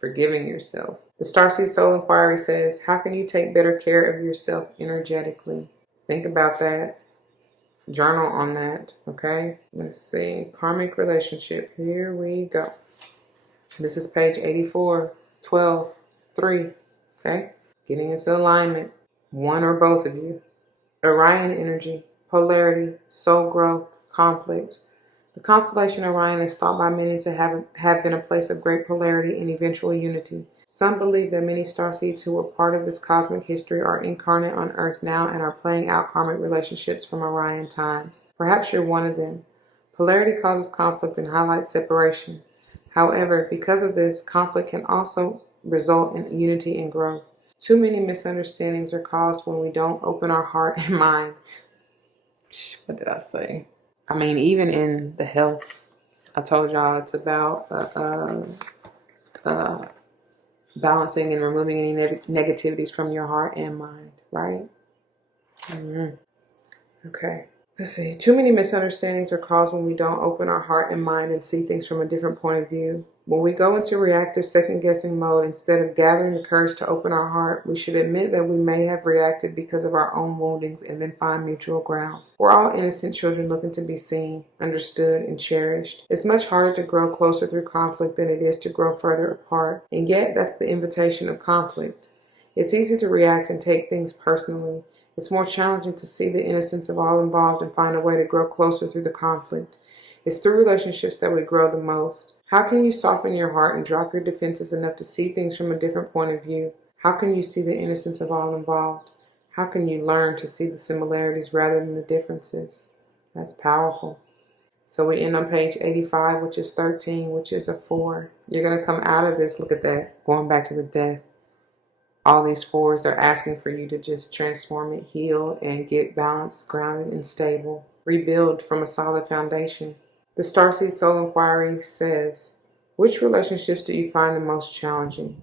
Forgiving yourself. The Starseed Soul Inquiry says, how can you take better care of yourself energetically? Think about that. journal on that, okay? Let's see. Karmic relationship. Here we go. This is page 84, 12, 3, okay? Getting into alignment. One or both of you. Orion energy, polarity, soul growth, conflict. The constellation Orion is thought by many to have been a place of great polarity and eventual unity. Some believe that many starseeds who were part of this cosmic history are incarnate on Earth now and are playing out karmic relationships from Orion times. Perhaps you're one of them. Polarity causes conflict and highlights separation. However, because of this, conflict can also result in unity and growth. Too many misunderstandings are caused when we don't open our heart and mind. What did I say? I mean, even in the health, I told y'all it's about balancing and removing any negativities from your heart and mind, right? Okay. Let's see. Too many misunderstandings are caused when we don't open our heart and mind and see things from a different point of view. When we go into reactive second-guessing mode, instead of gathering the courage to open our heart, we should admit that we may have reacted because of our own woundings and then find mutual ground. We're all innocent children looking to be seen, understood, and cherished. It's much harder to grow closer through conflict than it is to grow further apart, and yet that's the invitation of conflict. It's easy to react and take things personally. It's more challenging to see the innocence of all involved and find a way to grow closer through the conflict. It's through relationships that we grow the most. How can you soften your heart and drop your defenses enough to see things from a different point of view? How can you see the innocence of all involved? How can you learn to see the similarities rather than the differences? That's powerful. So we end on page 85, which is 13, which is a 4. You're going to come out of this, look at that, going back to the death. All these 4s, they're asking for you to just transform it, heal, and get balanced, grounded, and stable. Rebuild from a solid foundation. The Starseed Soul Inquiry says, which relationships do you find the most challenging?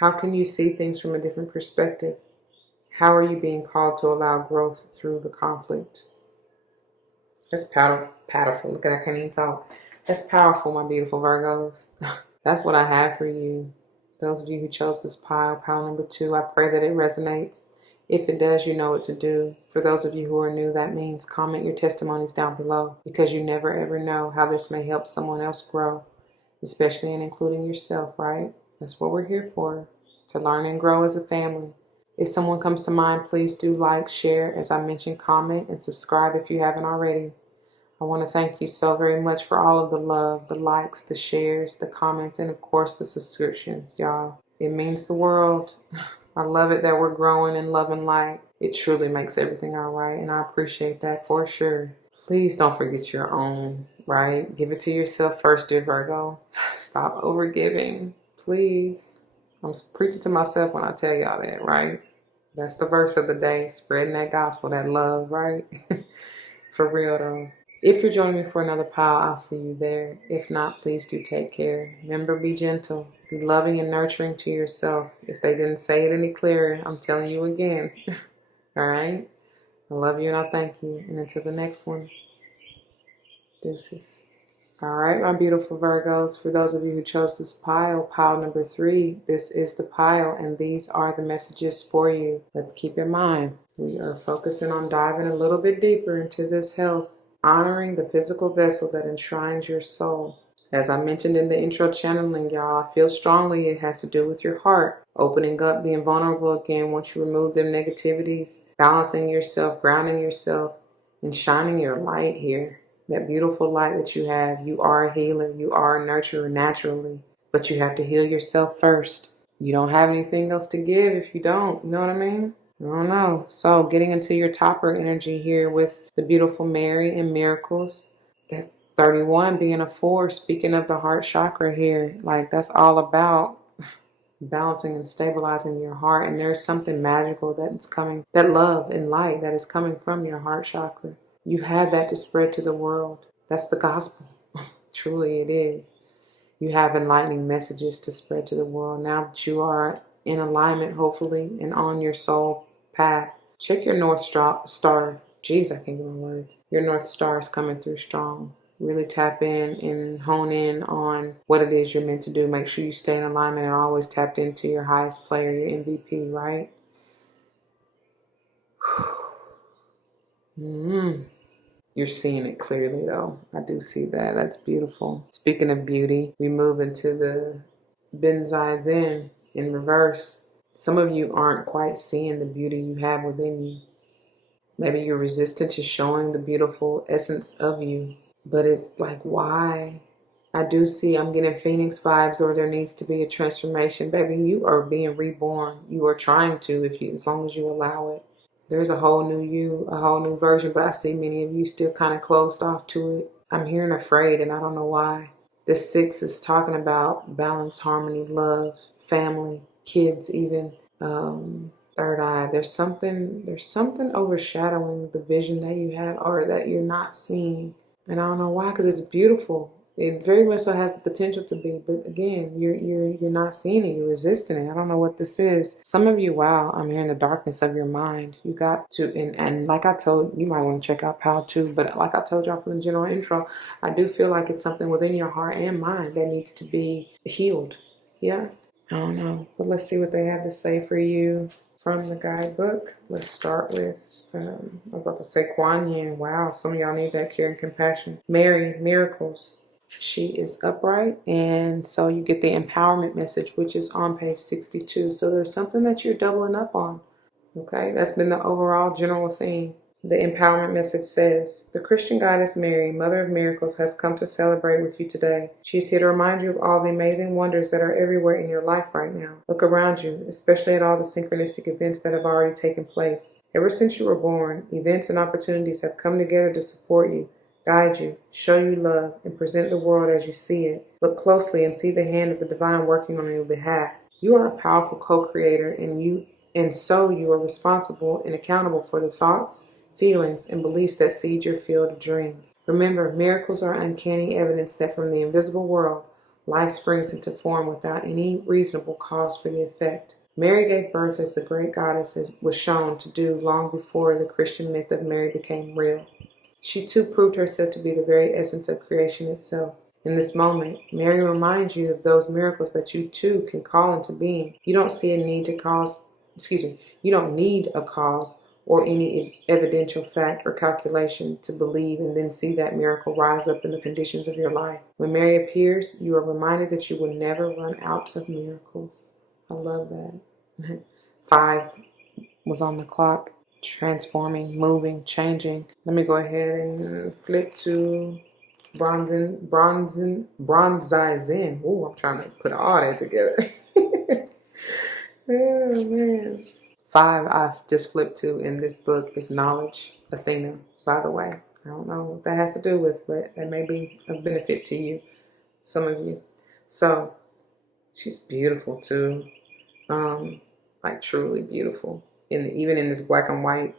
How can you see things from a different perspective? How are you being called to allow growth through the conflict? That's powerful. Look at I can't even talk. That's powerful, my beautiful Virgos. That's what I have for you. Those of you who chose this pile number 2, I pray that it resonates. If it does, you know what to do. For those of you who are new, that means comment your testimonies down below, because you never ever know how this may help someone else grow, especially in including yourself, right? That's what we're here for, to learn and grow as a family. If someone comes to mind, please do like, share, as I mentioned, comment, and subscribe if you haven't already. I want to thank you so very much for all of the love, the likes, the shares, the comments, and of course the subscriptions, y'all. It means the world. I love it that we're growing in love and light. It truly makes everything all right, and I appreciate that for sure. Please don't forget your own, right? Give it to yourself first, dear Virgo. Stop overgiving, please. I'm preaching to myself when I tell y'all that, right? That's the verse of the day, spreading that gospel, that love, right? For real though. If you're joining me for another pile, I'll see you there. If not, please do take care. Remember, be gentle. Be loving and nurturing to yourself. If they didn't say it any clearer, I'm telling you again. All right? I love you and I thank you. And until the next one, deuces. All right, my beautiful Virgos. For those of you who chose this pile number 3, this is the pile, and these are the messages for you. Let's keep in mind, we are focusing on diving a little bit deeper into this health, honoring the physical vessel that enshrines your soul. As I mentioned in the intro channeling, y'all, I feel strongly it has to do with your heart. Opening up, being vulnerable again once you remove them negativities, balancing yourself, grounding yourself, and shining your light here. That beautiful light that you have. You are a healer. You are a nurturer naturally. But you have to heal yourself first. You don't have anything else to give if you don't. You know what I mean? I don't know. So getting into your topper energy here with the beautiful Mary and miracles. That 31 being a 4, speaking of the heart chakra here. Like that's all about balancing and stabilizing your heart. And there's something magical that's coming. That love and light that is coming from your heart chakra. You have that to spread to the world. That's the gospel. Truly it is. You have enlightening messages to spread to the world. Now that you are in alignment, hopefully, and on your soul path, check your North Star. Jeez, I can't get my words. Your North Star is coming through strong. Really tap in and hone in on what it is you're meant to do. Make sure you stay in alignment and always tapped into your highest player, your MVP, right? You're seeing it clearly, though. I do see that. That's beautiful. Speaking of beauty, we move into the Benzai-Ten in reverse. Some of you aren't quite seeing the beauty you have within you. Maybe you're resistant to showing the beautiful essence of you. But it's like, why? I'm getting Phoenix vibes, or there needs to be a transformation. Baby, you are being reborn. You are trying to, as long as you allow it. There's a whole new you, a whole new version, but I see many of you still kind of closed off to it. I'm hearing afraid, and I don't know why. The 6 is talking about balance, harmony, love, family, kids, even. Third eye. There's something overshadowing the vision that you have or that you're not seeing. And I don't know why, because it's beautiful. It very much so has the potential to be, but again, you're not seeing it. You're resisting it. I don't know what this is. Some of you, wow, I'm hearing the darkness of your mind. You got to, and like I told you, might want to check out Pal too. But like I told y'all from the general intro, I do feel like it's something within your heart and mind that needs to be healed. Yeah, I don't know, but let's see what they have to say for you from the guidebook. Let's start with, I was about to say Kuan Yin. Wow, some of y'all need that care and compassion. Mary, miracles. She is upright, and so you get the empowerment message, which is on page 62. So there's something that you're doubling up on. Okay, that's been the overall general theme. The empowerment message says, the Christian goddess Mary, Mother of Miracles, has come to celebrate with you today. She's here to remind you of all the amazing wonders that are everywhere in your life right now. Look around you, especially at all the synchronistic events that have already taken place. Ever since you were born, events and opportunities have come together to support you, guide you, show you love, and present the world as you see it. Look closely and see the hand of the divine working on your behalf. You are a powerful co-creator, and so you are responsible and accountable for the thoughts, feelings, and beliefs that seed your field of dreams. Remember, miracles are uncanny evidence that from the invisible world, life springs into form without any reasonable cause for the effect. Mary gave birth as the great goddess was shown to do long before the Christian myth of Mary became real. She too proved herself to be the very essence of creation itself. In this moment, Mary reminds you of those miracles that you too can call into being. You don't need a cause or any evidential fact or calculation to believe and then see that miracle rise up in the conditions of your life. When Mary appears, you are reminded that you will never run out of miracles. I love that. 5 was on the clock. Transforming, moving, changing. Let me go ahead and flip to Benzai-Ten. Ooh, I'm trying to put all that together. Oh, man. 5 I've just flipped to in this book is knowledge. Athena, by the way. I don't know what that has to do with, but that may be a benefit to you, some of you. So, she's beautiful too. Like truly beautiful. Even in this black and white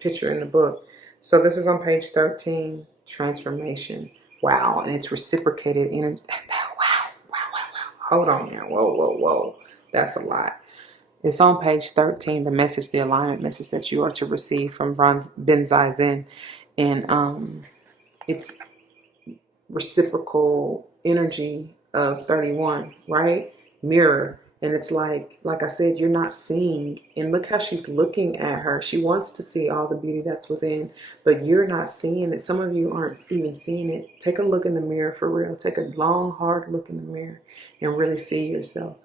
picture in the book. So this is on page 13, transformation. Wow, and it's reciprocated energy. Wow. Hold on now. Whoa. That's a lot. It's on page 13, the message, the alignment message that you are to receive from Benzai-Ten. And it's reciprocal energy of 31, right? Mirror. And it's like I said, you're not seeing. And look how she's looking at her. She wants to see all the beauty that's within, but you're not seeing it. Some of you aren't even seeing it. Take a look in the mirror for real. Take a long, hard look in the mirror and really see yourself.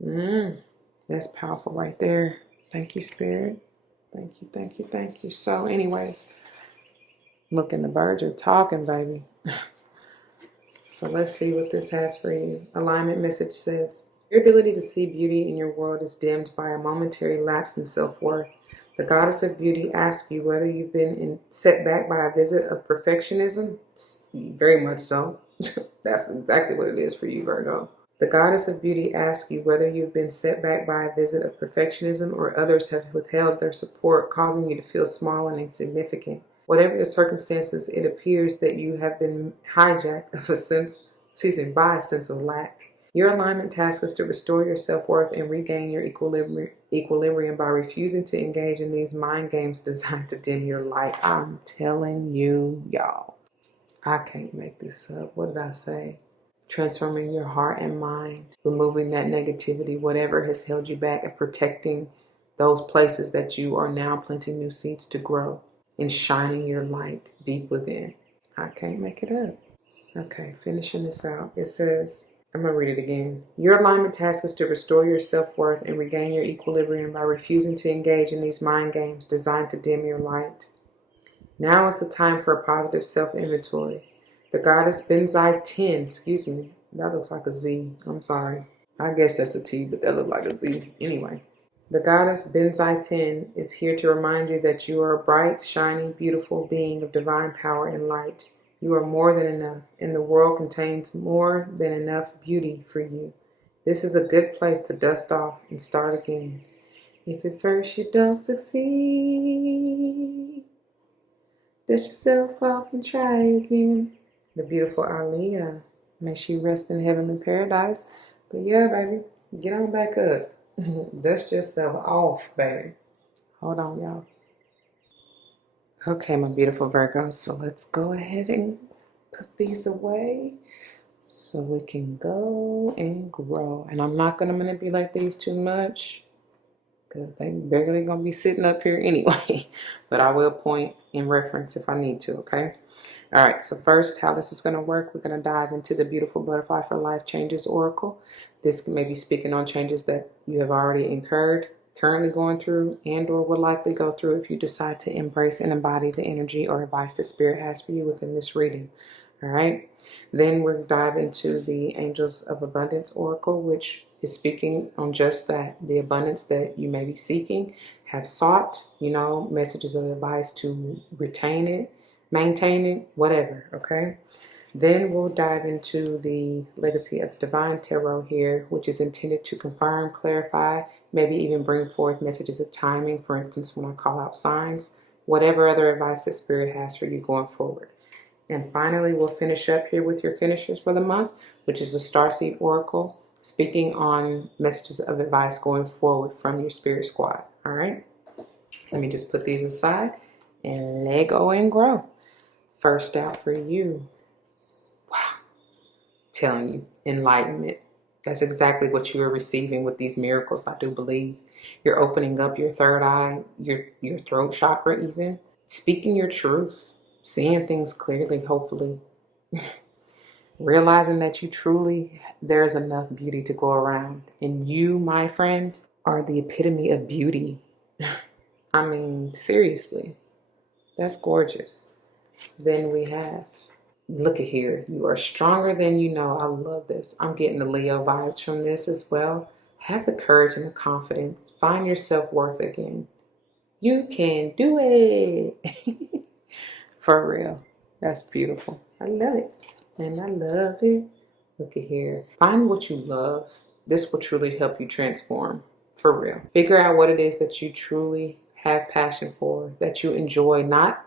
That's powerful right there. Thank you, Spirit. Thank you. So anyways, look, and the birds are talking, baby. So let's see what this has for you. Alignment message says, your ability to see beauty in your world is dimmed by a momentary lapse in self-worth. The goddess of beauty asks you whether you've been set back by a visit of perfectionism. Very much so. That's exactly what it is for you, Virgo. The goddess of beauty asks you whether you've been set back by a visit of perfectionism or others have withheld their support, causing you to feel small and insignificant. Whatever the circumstances, it appears that you have been hijacked by a sense of lack. Your alignment task is to restore your self-worth and regain your equilibrium by refusing to engage in these mind games designed to dim your light. I'm telling you, y'all. I can't make this up. What did I say? Transforming your heart and mind, removing that negativity, whatever has held you back, and protecting those places that you are now planting new seeds to grow. and shining your light deep within. I can't make it up. Okay, finishing this out. It says, I'm going to read it again. Your alignment task is to restore your self-worth and regain your equilibrium by refusing to engage in these mind games designed to dim your light. Now is the time for a positive self-inventory. The goddess Benzai-Ten, excuse me, that looks like a Z. I'm sorry. I guess that's a T, but that looks like a Z. Anyway. The goddess Benzai-Ten is here to remind you that you are a bright, shining, beautiful being of divine power and light. You are more than enough, and the world contains more than enough beauty for you. This is a good place to dust off and start again. If at first you don't succeed, dust yourself off and try again. The beautiful Aliyah. May she rest in heavenly paradise. But yeah, baby, get on back up. Dust yourself off, baby. Hold on, y'all. Okay, my beautiful Virgos. So let's go ahead and put these away so we can go and grow. And I'm not going to manipulate these too much because they barely going to be sitting up here anyway. But I will point in reference if I need to, okay? All right, so first, how this is going to work, we're going to dive into the beautiful Butterfly for Life Changes Oracle. This may be speaking on changes that you have already incurred, currently going through, and or will likely go through if you decide to embrace and embody the energy or advice that Spirit has for you within this reading. All right, then we'll dive into the Angels of Abundance Oracle, which is speaking on just that, the abundance that you may be seeking, have sought, messages of advice to retain it, maintain it, whatever, okay? Then we'll dive into the Legacy of Divine Tarot here, which is intended to confirm, clarify, maybe even bring forth messages of timing, for instance, when I call out signs, whatever other advice that Spirit has for you going forward. And finally, we'll finish up here with your finishers for the month, which is the Starseed Oracle, speaking on messages of advice going forward from your Spirit Squad, all right? Let me just put these aside and let go and grow. First out for you. Wow. Telling you, enlightenment. That's exactly what you are receiving with these miracles, I do believe. You're opening up your third eye, your throat chakra even. Speaking your truth. Seeing things clearly, hopefully. Realizing that there's enough beauty to go around. And you, my friend, are the epitome of beauty. I mean, seriously. That's gorgeous. Then we have, look at here, you are stronger than you know. I love this. I'm getting the Leo vibes from this as well. Have the courage and the confidence. Find your self-worth again. You can do it. For real. That's beautiful. I love it. And I love it. Look at here. Find what you love. This will truly help you transform. For real. Figure out what it is that you truly have passion for, that you enjoy, not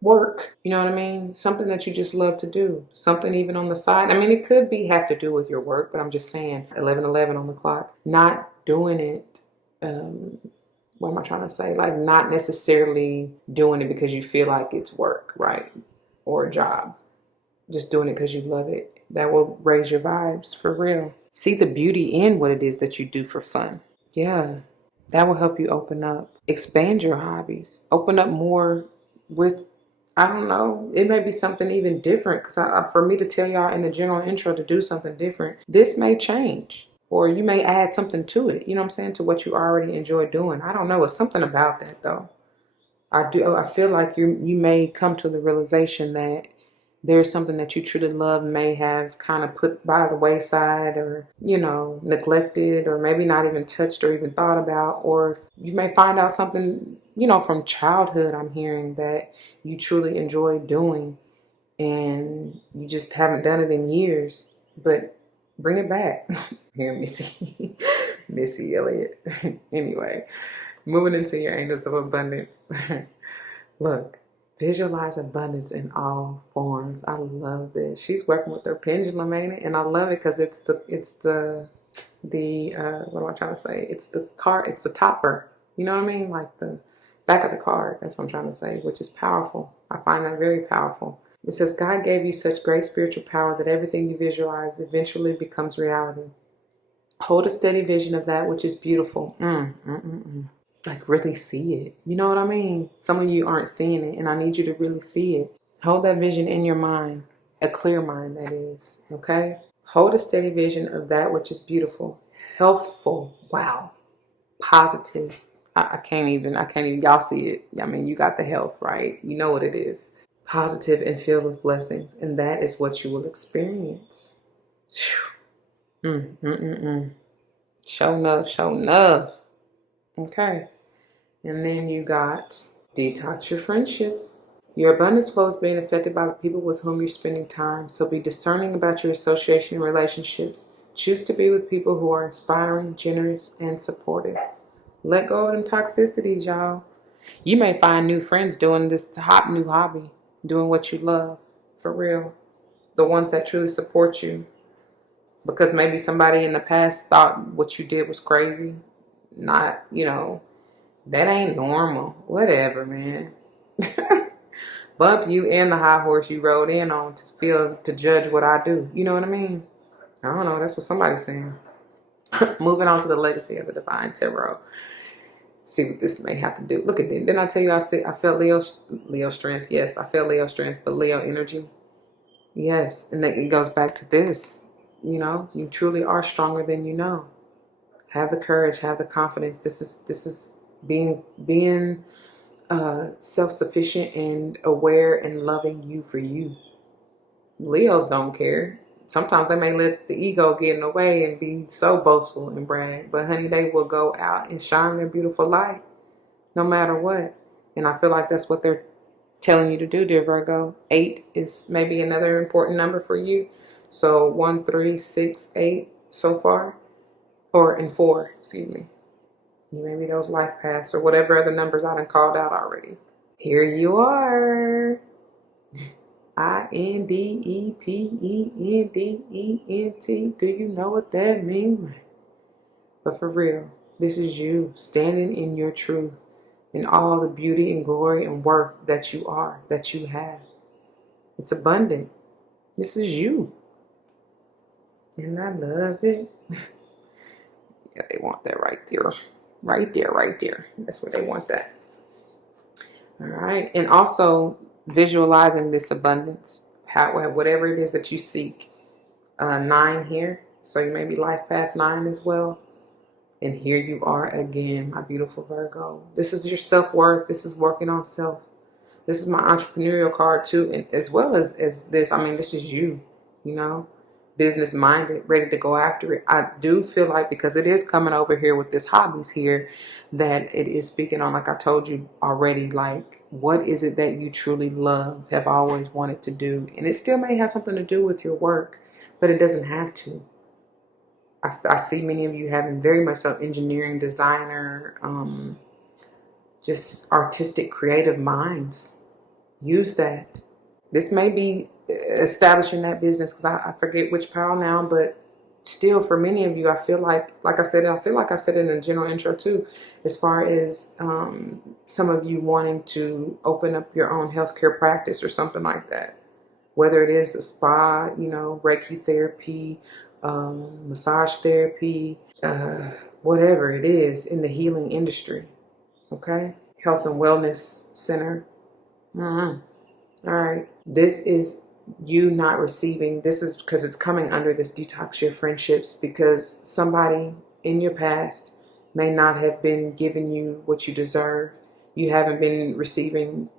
work, you know what I mean? Something that you just love to do, something even on the side. I mean, it could have to do with your work, but I'm just saying 11:11 on the clock, not doing it. What am I trying to say? Like not necessarily doing it because you feel like it's work, right? Or a job. Just doing it because you love it. That will raise your vibes for real. See the beauty in what it is that you do for fun. Yeah, that will help you open up, expand your hobbies, open up more with, I don't know, it may be something even different, because for me to tell y'all in the general intro to do something different, this may change, or you may add something to it, you know what I'm saying, to what you already enjoy doing. I don't know, it's something about that though. I feel like you may come to the realization that there's something that you truly love, may have kind of put by the wayside or, neglected, or maybe not even touched or even thought about. Or you may find out something, from childhood, I'm hearing, that you truly enjoy doing and you just haven't done it in years, but bring it back. Here, Missy Elliott. Anyway, moving into your Angels of Abundance. Look. Visualize abundance in all forms. I love this. She's working with her pendulum, ain't it? And I love it because it's the what am I trying to say? It's the card. It's the topper. You know what I mean? Like the back of the card. That's what I'm trying to say, which is powerful. I find that very powerful. It says, God gave you such great spiritual power that everything you visualize eventually becomes reality. Hold a steady vision of that which is beautiful. like really see it. You know what I mean? Some of you aren't seeing it, and I need you to really see it. Hold that vision in your mind, a clear mind, that is, okay? Hold a steady vision of that which is beautiful, healthful, wow, positive. I can't even, y'all see it. I mean, you got the health, right? You know what it is. Positive and filled with blessings, and that is what you will experience. Show enough, show enough. Okay. And then you got detox your friendships. Your abundance flow is being affected by the people with whom you're spending time, so be discerning about your association and relationships. Choose to be with people who are inspiring, generous, and supportive. Let go of them toxicities, y'all. You may find new friends doing this hot new hobby, doing what you love, for real. The ones that truly support you. Because maybe somebody in the past thought what you did was crazy. Not, that ain't normal. Whatever, man. Bump you and the high horse you rode in on to judge what I do. You know what I mean? I don't know. That's what somebody's saying. Moving on to the legacy of the Divine Tarot. See what this may have to do. Look at this. Didn't I tell you I felt Leo strength? Yes, I felt Leo strength, but Leo energy. Yes, and then it goes back to this. You truly are stronger than you know. Have the courage, have the confidence. This is being self-sufficient and aware and loving you for you. Leos don't care. Sometimes they may let the ego get in the way and be so boastful and brag, but honey, they will go out and shine their beautiful light no matter what. And I feel like that's what they're telling you to do, dear Virgo. 8 is maybe another important number for you. So 1, 3, 6, 8 so far, and 4, excuse me. Maybe those life paths or whatever other numbers I done called out already. Here you are. INDEPENDENT. Do you know what that means? But for real, this is you standing in your truth, in all the beauty and glory and worth that you are, that you have. It's abundant. This is you. And I love it. Yeah, they want that right there. Right there. That's where they want that. All right. And also visualizing this abundance. Whatever it is that you seek. 9 here. So you may be life path 9 as well. And here you are again, my beautiful Virgo. This is your self-worth. This is working on self. This is my entrepreneurial card too. And as well as this, I mean, this is you, business minded, ready to go after it. I do feel like, because it is coming over here with this hobbies here, that it is speaking on, like I told you already, like, what is it that you truly love, have always wanted to do? And it still may have something to do with your work, but it doesn't have to. I see many of you having very much so engineering, designer, just artistic, creative minds. Use that. This may be establishing that business, because I forget which pile now, but still for many of you, I feel like I said in the general intro too, as far as some of you wanting to open up your own healthcare practice or something like that, whether it is a spa, Reiki therapy, massage therapy, whatever it is in the healing industry. Okay, health and wellness center. All right, this is you not receiving. This is because it's coming under this detox your friendships, because somebody in your past may not have been giving you what you deserve. You haven't been receiving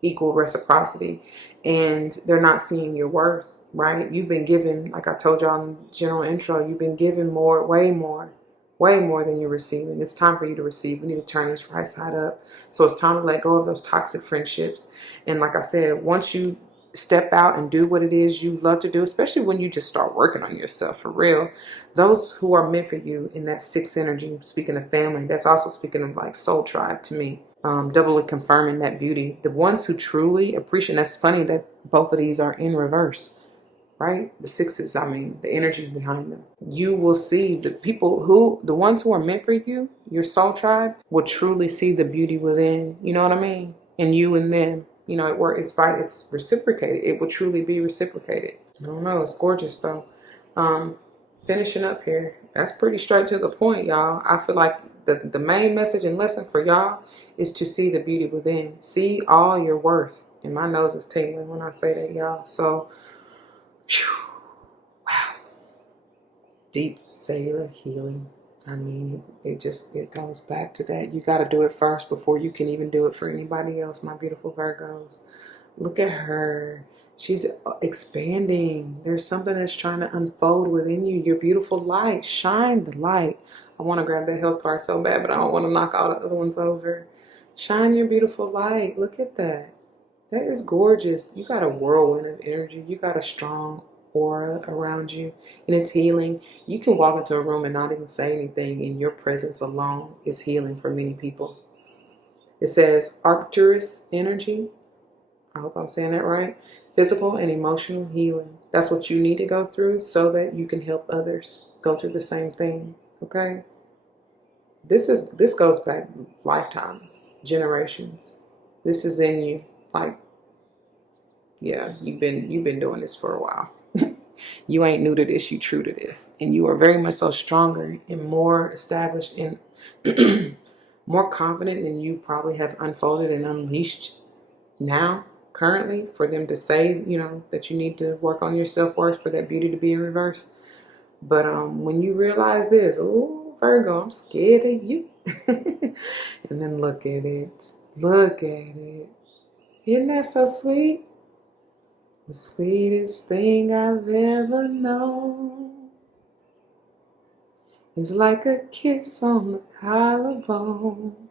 equal reciprocity, and they're not seeing your worth, right? You've been given, like I told y'all in the general intro, you've been given more, way more than you're receiving. It's time for you to receive. We need to turn this right side up. So it's time to let go of those toxic friendships. And like I said, once you step out and do what it is you love to do, especially when you just start working on yourself for real, those who are meant for you in that 6th energy, speaking of family, that's also speaking of like soul tribe to me, doubly confirming that beauty. The ones who truly appreciate, that's funny that both of these are in reverse, right? The 6s, I mean, the energy behind them. You will see the ones who are meant for you, your soul tribe, will truly see the beauty within, you know what I mean? And you and them. It's reciprocated. It will truly be reciprocated. I don't know. It's gorgeous though. Finishing up here. That's pretty straight to the point, y'all. I feel like the main message and lesson for y'all is to see the beauty within. See all your worth. And my nose is tingling when I say that, y'all. So, whew, wow. Deep cellular healing. I mean, it goes back to that. You got to do it first before you can even do it for anybody else, my beautiful Virgos. Look at her. She's expanding. There's something that's trying to unfold within you. Your beautiful light. Shine the light. I want to grab that health card so bad, but I don't want to knock all the other ones over. Shine your beautiful light. Look at that. That is gorgeous. You got a whirlwind of energy. You got a strong aura around you, and it's healing. You can walk into a room and not even say anything, and your presence alone is healing for many people. It says Arcturus energy. I hope I'm saying that right. Physical and emotional healing. That's what you need to go through so that you can help others go through the same thing. Okay? This goes back lifetimes, generations. This is in you. Like, yeah, you've been doing this for a while. You ain't new to this, you true to this. And you are very much so stronger and more established and more confident than you probably have unfolded and unleashed now, currently, for them to say, that you need to work on your self-worth for that beauty to be in reverse. But when you realize this, oh, Virgo, I'm scared of you. And then look at it. Look at it. Isn't that so sweet? The sweetest thing I've ever known is like a kiss on the collarbone,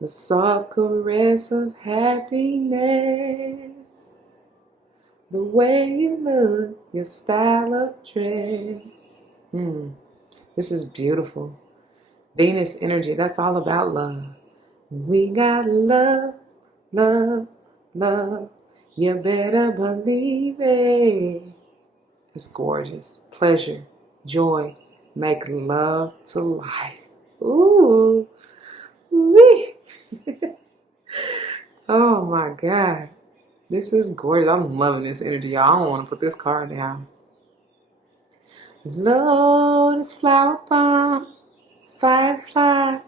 the soft caress of happiness, the way you look, your style of dress. This is beautiful. Venus energy, that's all about love. We got love, love, love. You better believe it. It's gorgeous. Pleasure, joy, make love to life. Ooh, wee. Oh my God. This is gorgeous. I'm loving this energy, y'all. I don't want to put this card down. Lotus flower bomb, firefly.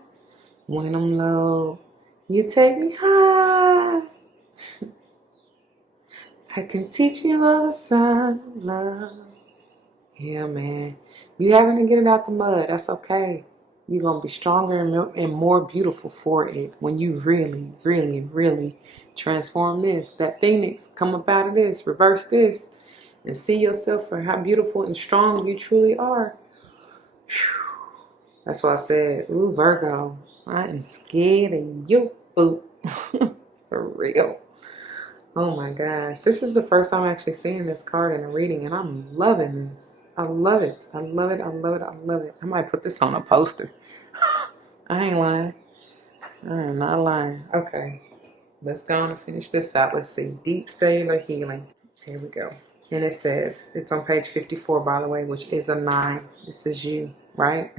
When I'm low, you take me high. I can teach you all the signs of love. Yeah, man. You having to get it out the mud. That's okay. You're going to be stronger and more beautiful for it when you really, really, really transform this. That phoenix, come up out of this, reverse this, and see yourself for how beautiful and strong you truly are. That's why I said, ooh, Virgo, I am scared of you. Ooh. For real. Oh my gosh. This is the first time I'm actually seeing this card in a reading, and I'm loving this. I love it. I love it. I love it. I love it. I might put this on a poster. I ain't lying. I am not lying. Okay. Let's go on and finish this out. Let's see. Deep cellular healing. Here we go. And it says, it's on page 54, by the way, which is a 9. This is you, right?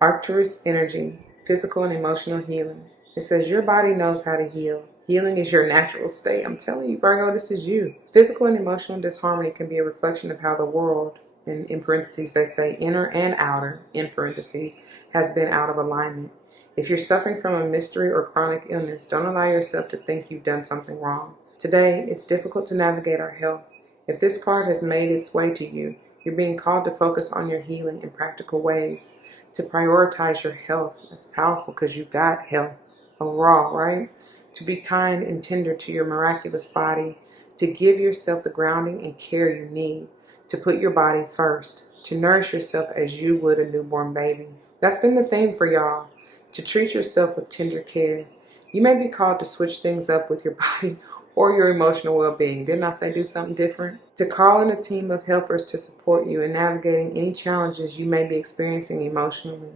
Arcturus energy, physical and emotional healing. It says your body knows how to heal. Healing is your natural state. I'm telling you, Virgo, this is you. Physical and emotional disharmony can be a reflection of how the world, and in parentheses they say inner and outer, in parentheses, has been out of alignment. If you're suffering from a mystery or chronic illness, don't allow yourself to think you've done something wrong. Today, it's difficult to navigate our health. If this card has made its way to you, you're being called to focus on your healing in practical ways, to prioritize your health. That's powerful because you got health overall, right? To be kind and tender to your miraculous body, to give yourself the grounding and care you need, to put your body first, to nourish yourself as you would a newborn baby. That's been the theme for y'all, to treat yourself with tender care. You may be called to switch things up with your body or your emotional well-being. Didn't I say do something different? To call in a team of helpers to support you in navigating any challenges you may be experiencing emotionally.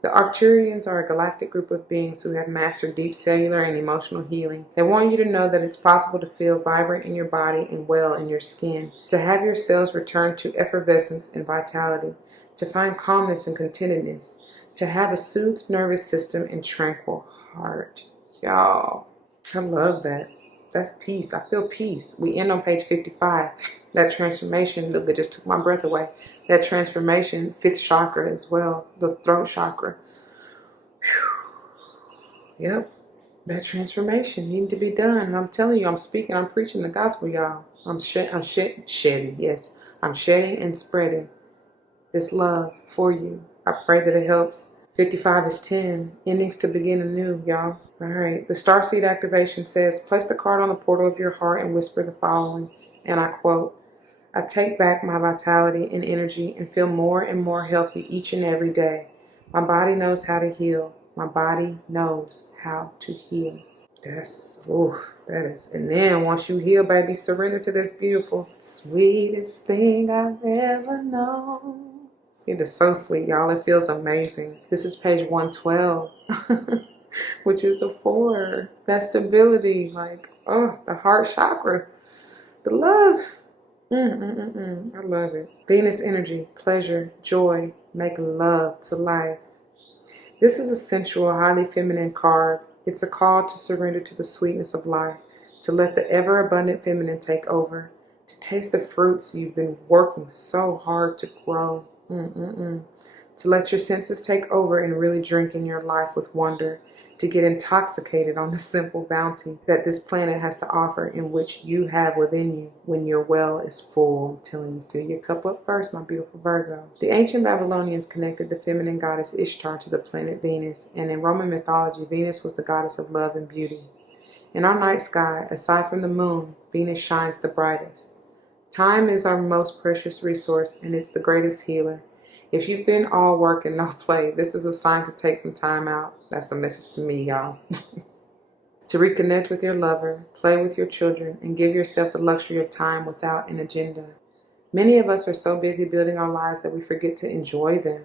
The Arcturians are a galactic group of beings who have mastered deep cellular and emotional healing. They want you to know that it's possible to feel vibrant in your body and well in your skin, to have your cells return to effervescence and vitality, to find calmness and contentedness, to have a soothed nervous system and tranquil heart. Y'all, I love that. That's peace. I feel peace. We end on page 55. That transformation, look, it just took my breath away. That transformation, 5th chakra as well, the throat chakra. Whew. Yep, that transformation needed to be done. And I'm telling you, I'm speaking, I'm preaching the gospel, y'all. I'm shedding, yes. I'm shedding and spreading this love for you. I pray that it helps. 55 is 10. Endings to begin anew, y'all. All right. The Starseed activation says, place the card on the portal of your heart and whisper the following. And I quote, I take back my vitality and energy and feel more and more healthy each and every day. My body knows how to heal. My body knows how to heal. That is. And then once you heal, baby, surrender to this beautiful, sweetest thing I've ever known. It is so sweet, y'all. It feels amazing. This is page 112, which is a 4. That stability, like, the heart chakra, the love. I love it. Venus energy, pleasure, joy, make love to life. This is a sensual, highly feminine card. It's a call to surrender to the sweetness of life, to let the ever-abundant feminine take over, to taste the fruits you've been working so hard to grow. To let your senses take over and really drink in your life with wonder, to get intoxicated on the simple bounty that this planet has to offer and which you have within you when your well is full. I'm telling you, fill your cup up first, my beautiful Virgo. The ancient Babylonians connected the feminine goddess Ishtar to the planet Venus, and in Roman mythology, Venus was the goddess of love and beauty. In our night sky, aside from the moon, Venus shines the brightest. Time is our most precious resource, and it's the greatest healer. If you've been all work and no play, this is a sign to take some time out. That's a message to me, y'all. To reconnect with your lover, play with your children, and give yourself the luxury of time without an agenda. Many of us are so busy building our lives that we forget to enjoy them.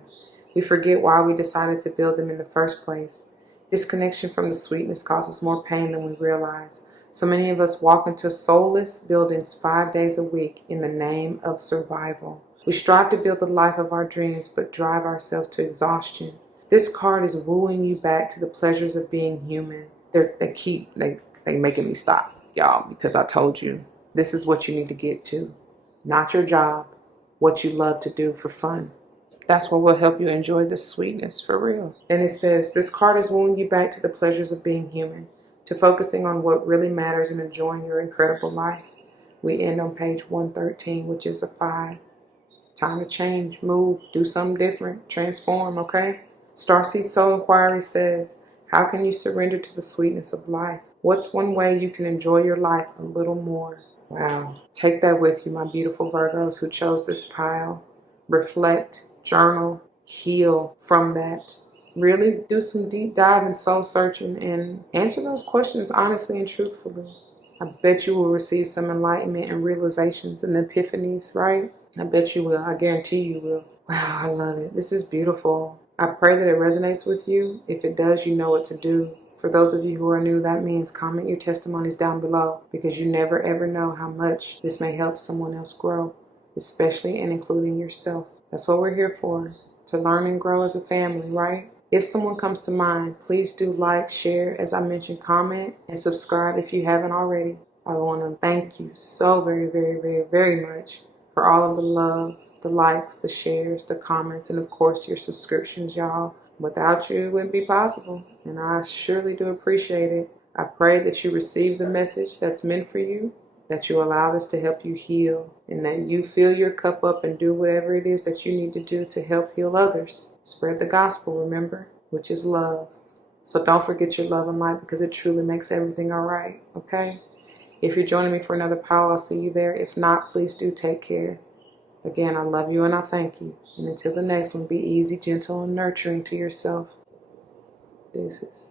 We forget why we decided to build them in the first place. Disconnection from the sweetness causes more pain than we realize. So many of us walk into soulless buildings 5 days a week in the name of survival. We strive to build the life of our dreams, but drive ourselves to exhaustion. This card is wooing you back to the pleasures of being human. They making me stop, y'all, because I told you, this is what you need to get to. Not your job, what you love to do for fun. That's what will help you enjoy the sweetness for real. And it says, this card is wooing you back to the pleasures of being human, to focusing on what really matters and enjoying your incredible life. We end on page 113, which is a 5. Time to change, move, do something different, transform, okay? Starseed Soul Inquiry says, how can you surrender to the sweetness of life? What's one way you can enjoy your life a little more? Wow. Take that with you, my beautiful Virgos who chose this pile. Reflect, journal, heal from that. Really do some deep dive and soul searching and answer those questions honestly and truthfully. I bet you will receive some enlightenment and realizations and epiphanies, right? I bet you will. I guarantee you will. Wow, I love it. This is beautiful. I pray that it resonates with you. If it does, you know what to do. For those of you who are new, that means comment your testimonies down below, because you never ever know how much this may help someone else grow, especially and including yourself. That's what we're here for, to learn and grow as a family, right? If someone comes to mind, please do like, share, as I mentioned, comment, and subscribe if you haven't already. I want to thank you so very, very, very, very much for all of the love, the likes, the shares, the comments, and of course your subscriptions, y'all. Without you, it wouldn't be possible, and I surely do appreciate it. I pray that you receive the message that's meant for you, that you allow this to help you heal, and that you fill your cup up and do whatever it is that you need to do to help heal others. Spread the gospel, remember, which is love. So don't forget your love and light, because it truly makes everything all right, okay? If you're joining me for another pile, I'll see you there. If not, please do take care. Again, I love you and I thank you. And until the next one, be easy, gentle, and nurturing to yourself. Deuces.